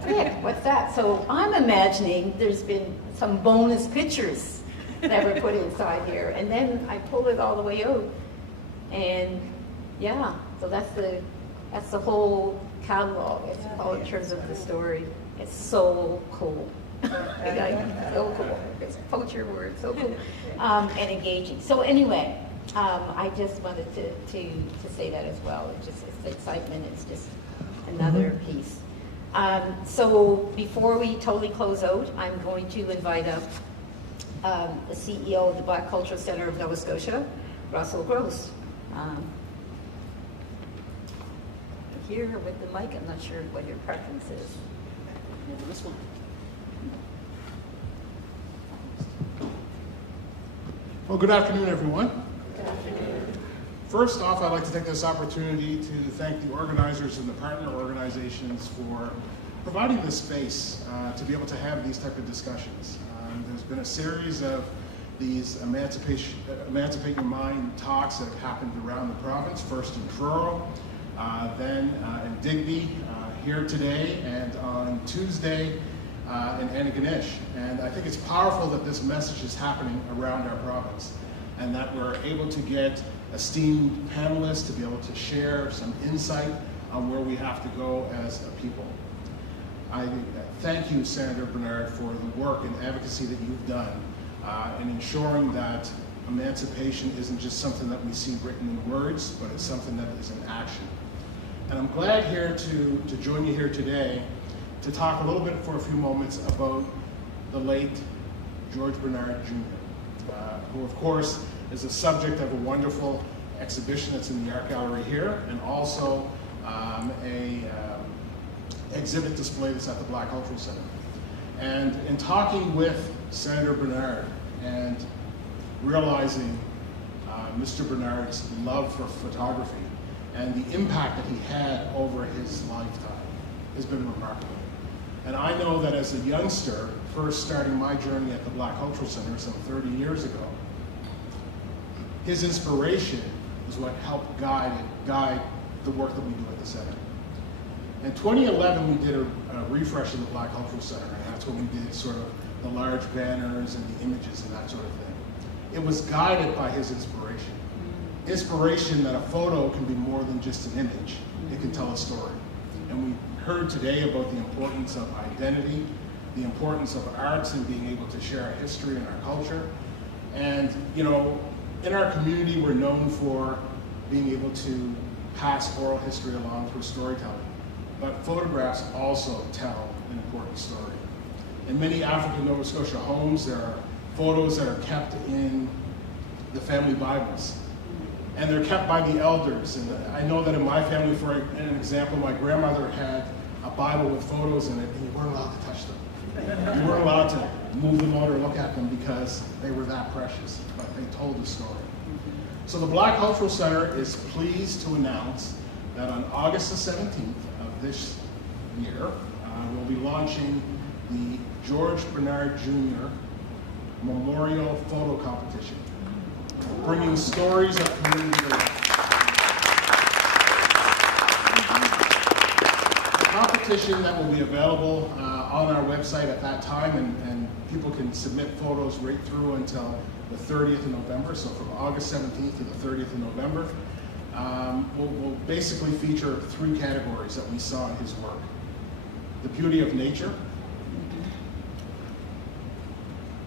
thick. What's that? So I'm imagining there's been some bonus pictures that were put inside here. And then I pulled it all the way out. And yeah, so that's the whole catalog, it's all in terms of the story. It's so cool. So cool. It's poach your word, so cool. And engaging. So anyway, I just wanted to say that as well. It's the excitement. It's just another piece. So before we totally close out, I'm going to invite up the CEO of the Black Cultural Center of Nova Scotia, Russell Gross. Here with the mic, I'm not sure what your preference is. This one. Well, good afternoon, everyone. Good afternoon. First off, I'd like to take this opportunity to thank the organizers and the partner organizations for providing this space to be able to have these type of discussions. There's been a series of these Emancipate Your Mind talks that have happened around the province, first in Truro, then in Digby, here today, and on Tuesday in Antigonish. And I think it's powerful that this message is happening around our province and that we're able to get esteemed panelists to be able to share some insight on where we have to go as a people. I thank you, Senator Bernard, for the work and advocacy that you've done in ensuring that emancipation isn't just something that we see written in words, but it's something that is in action. And I'm glad here to join you here today to talk a little bit for a few moments about the late George Bernard Jr., who of course is the subject of a wonderful exhibition that's in the art gallery here, and also a exhibit display that's at the Black Cultural Center. And in talking with Senator Bernard and realizing Mr. Bernard's love for photography and the impact that he had over his lifetime has been remarkable. And I know that as a youngster, first starting my journey at the Black Cultural Center some 30 years ago, his inspiration is what helped guide the work that we do at the center. In 2011, we did a refresh of the Black Cultural Center, and that's when we did sort of the large banners and the images and that sort of thing. It was guided by his inspiration. Inspiration that a photo can be more than just an image. It can tell a story. And we heard today about the importance of identity, the importance of arts and being able to share our history and our culture. And, you know, in our community, we're known for being able to pass oral history along through storytelling. But photographs also tell an important story. In many African Nova Scotia homes, there are photos that are kept in the family Bibles. And they're kept by the elders. And I know that in my family, for an example, my grandmother had a Bible with photos in it, and you weren't allowed to touch them. You weren't allowed to move them out or look at them because they were that precious, but they told a story. So the Black Cultural Center is pleased to announce that on August the 17th of this year, we'll be launching the George Bernard Jr. Memorial Photo Competition, bringing stories of community life. A competition that will be available on our website at that time, and people can submit photos right through until the 30th of November, so from August 17th to the 30th of November. We'll basically feature 3 categories that we saw in his work. The beauty of nature,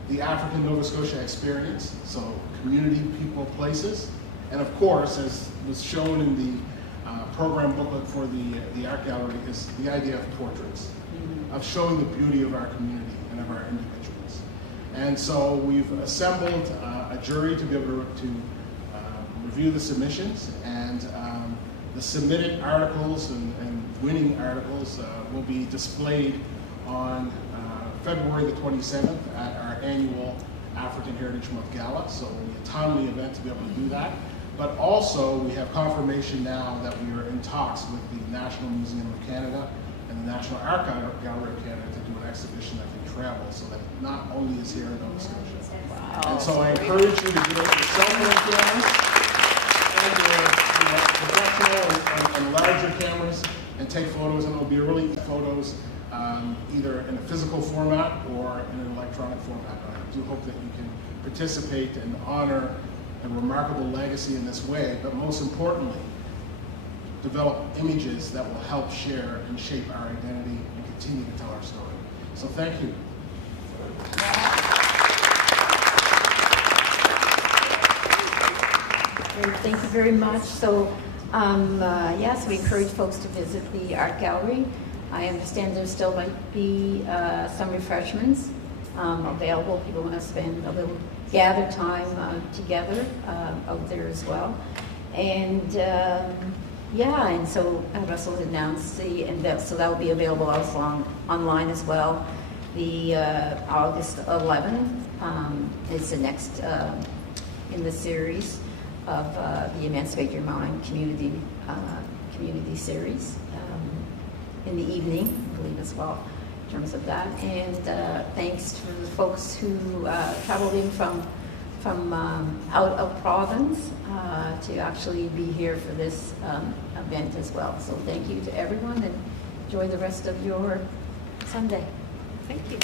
the African Nova Scotia experience, so community, people, places, and of course, as was shown in the program booklet for the art gallery, is the idea of portraits, of showing the beauty of our community and of our individuals. And so we've assembled a jury to be able to review the submissions, The submitted articles and winning articles will be displayed on February the 27th at our annual African Heritage Month Gala, so it will be a timely event to be able to do that. But also, we have confirmation now that we are in talks with the National Museum of Canada and the National Archive Gallery of Canada to do an exhibition that can travel, so that not only is here in Nova Scotia. Wow. And so I encourage you to get out your cell phone cameras and your professional and larger cameras and take photos, and it'll be really neat photos, either in a physical format or in an electronic format. I do hope that you can participate and honor a remarkable legacy in this way, but most importantly, develop images that will help share and shape our identity and continue to tell our story. So thank you. Great, thank you very much. So, yes, we encourage folks to visit the art gallery. I understand there still might be some refreshments available. People want to spend a little gathered time together out there as well. And yeah, and so Russell announced so that will be available also online as well. The August 11th is the next in the series of the Emancipate Your Mind community series in the evening, I believe, as well, in terms of that. And thanks to the folks who traveled in from out of province to actually be here for this event as well. So thank you to everyone, and enjoy the rest of your Sunday. Thank you.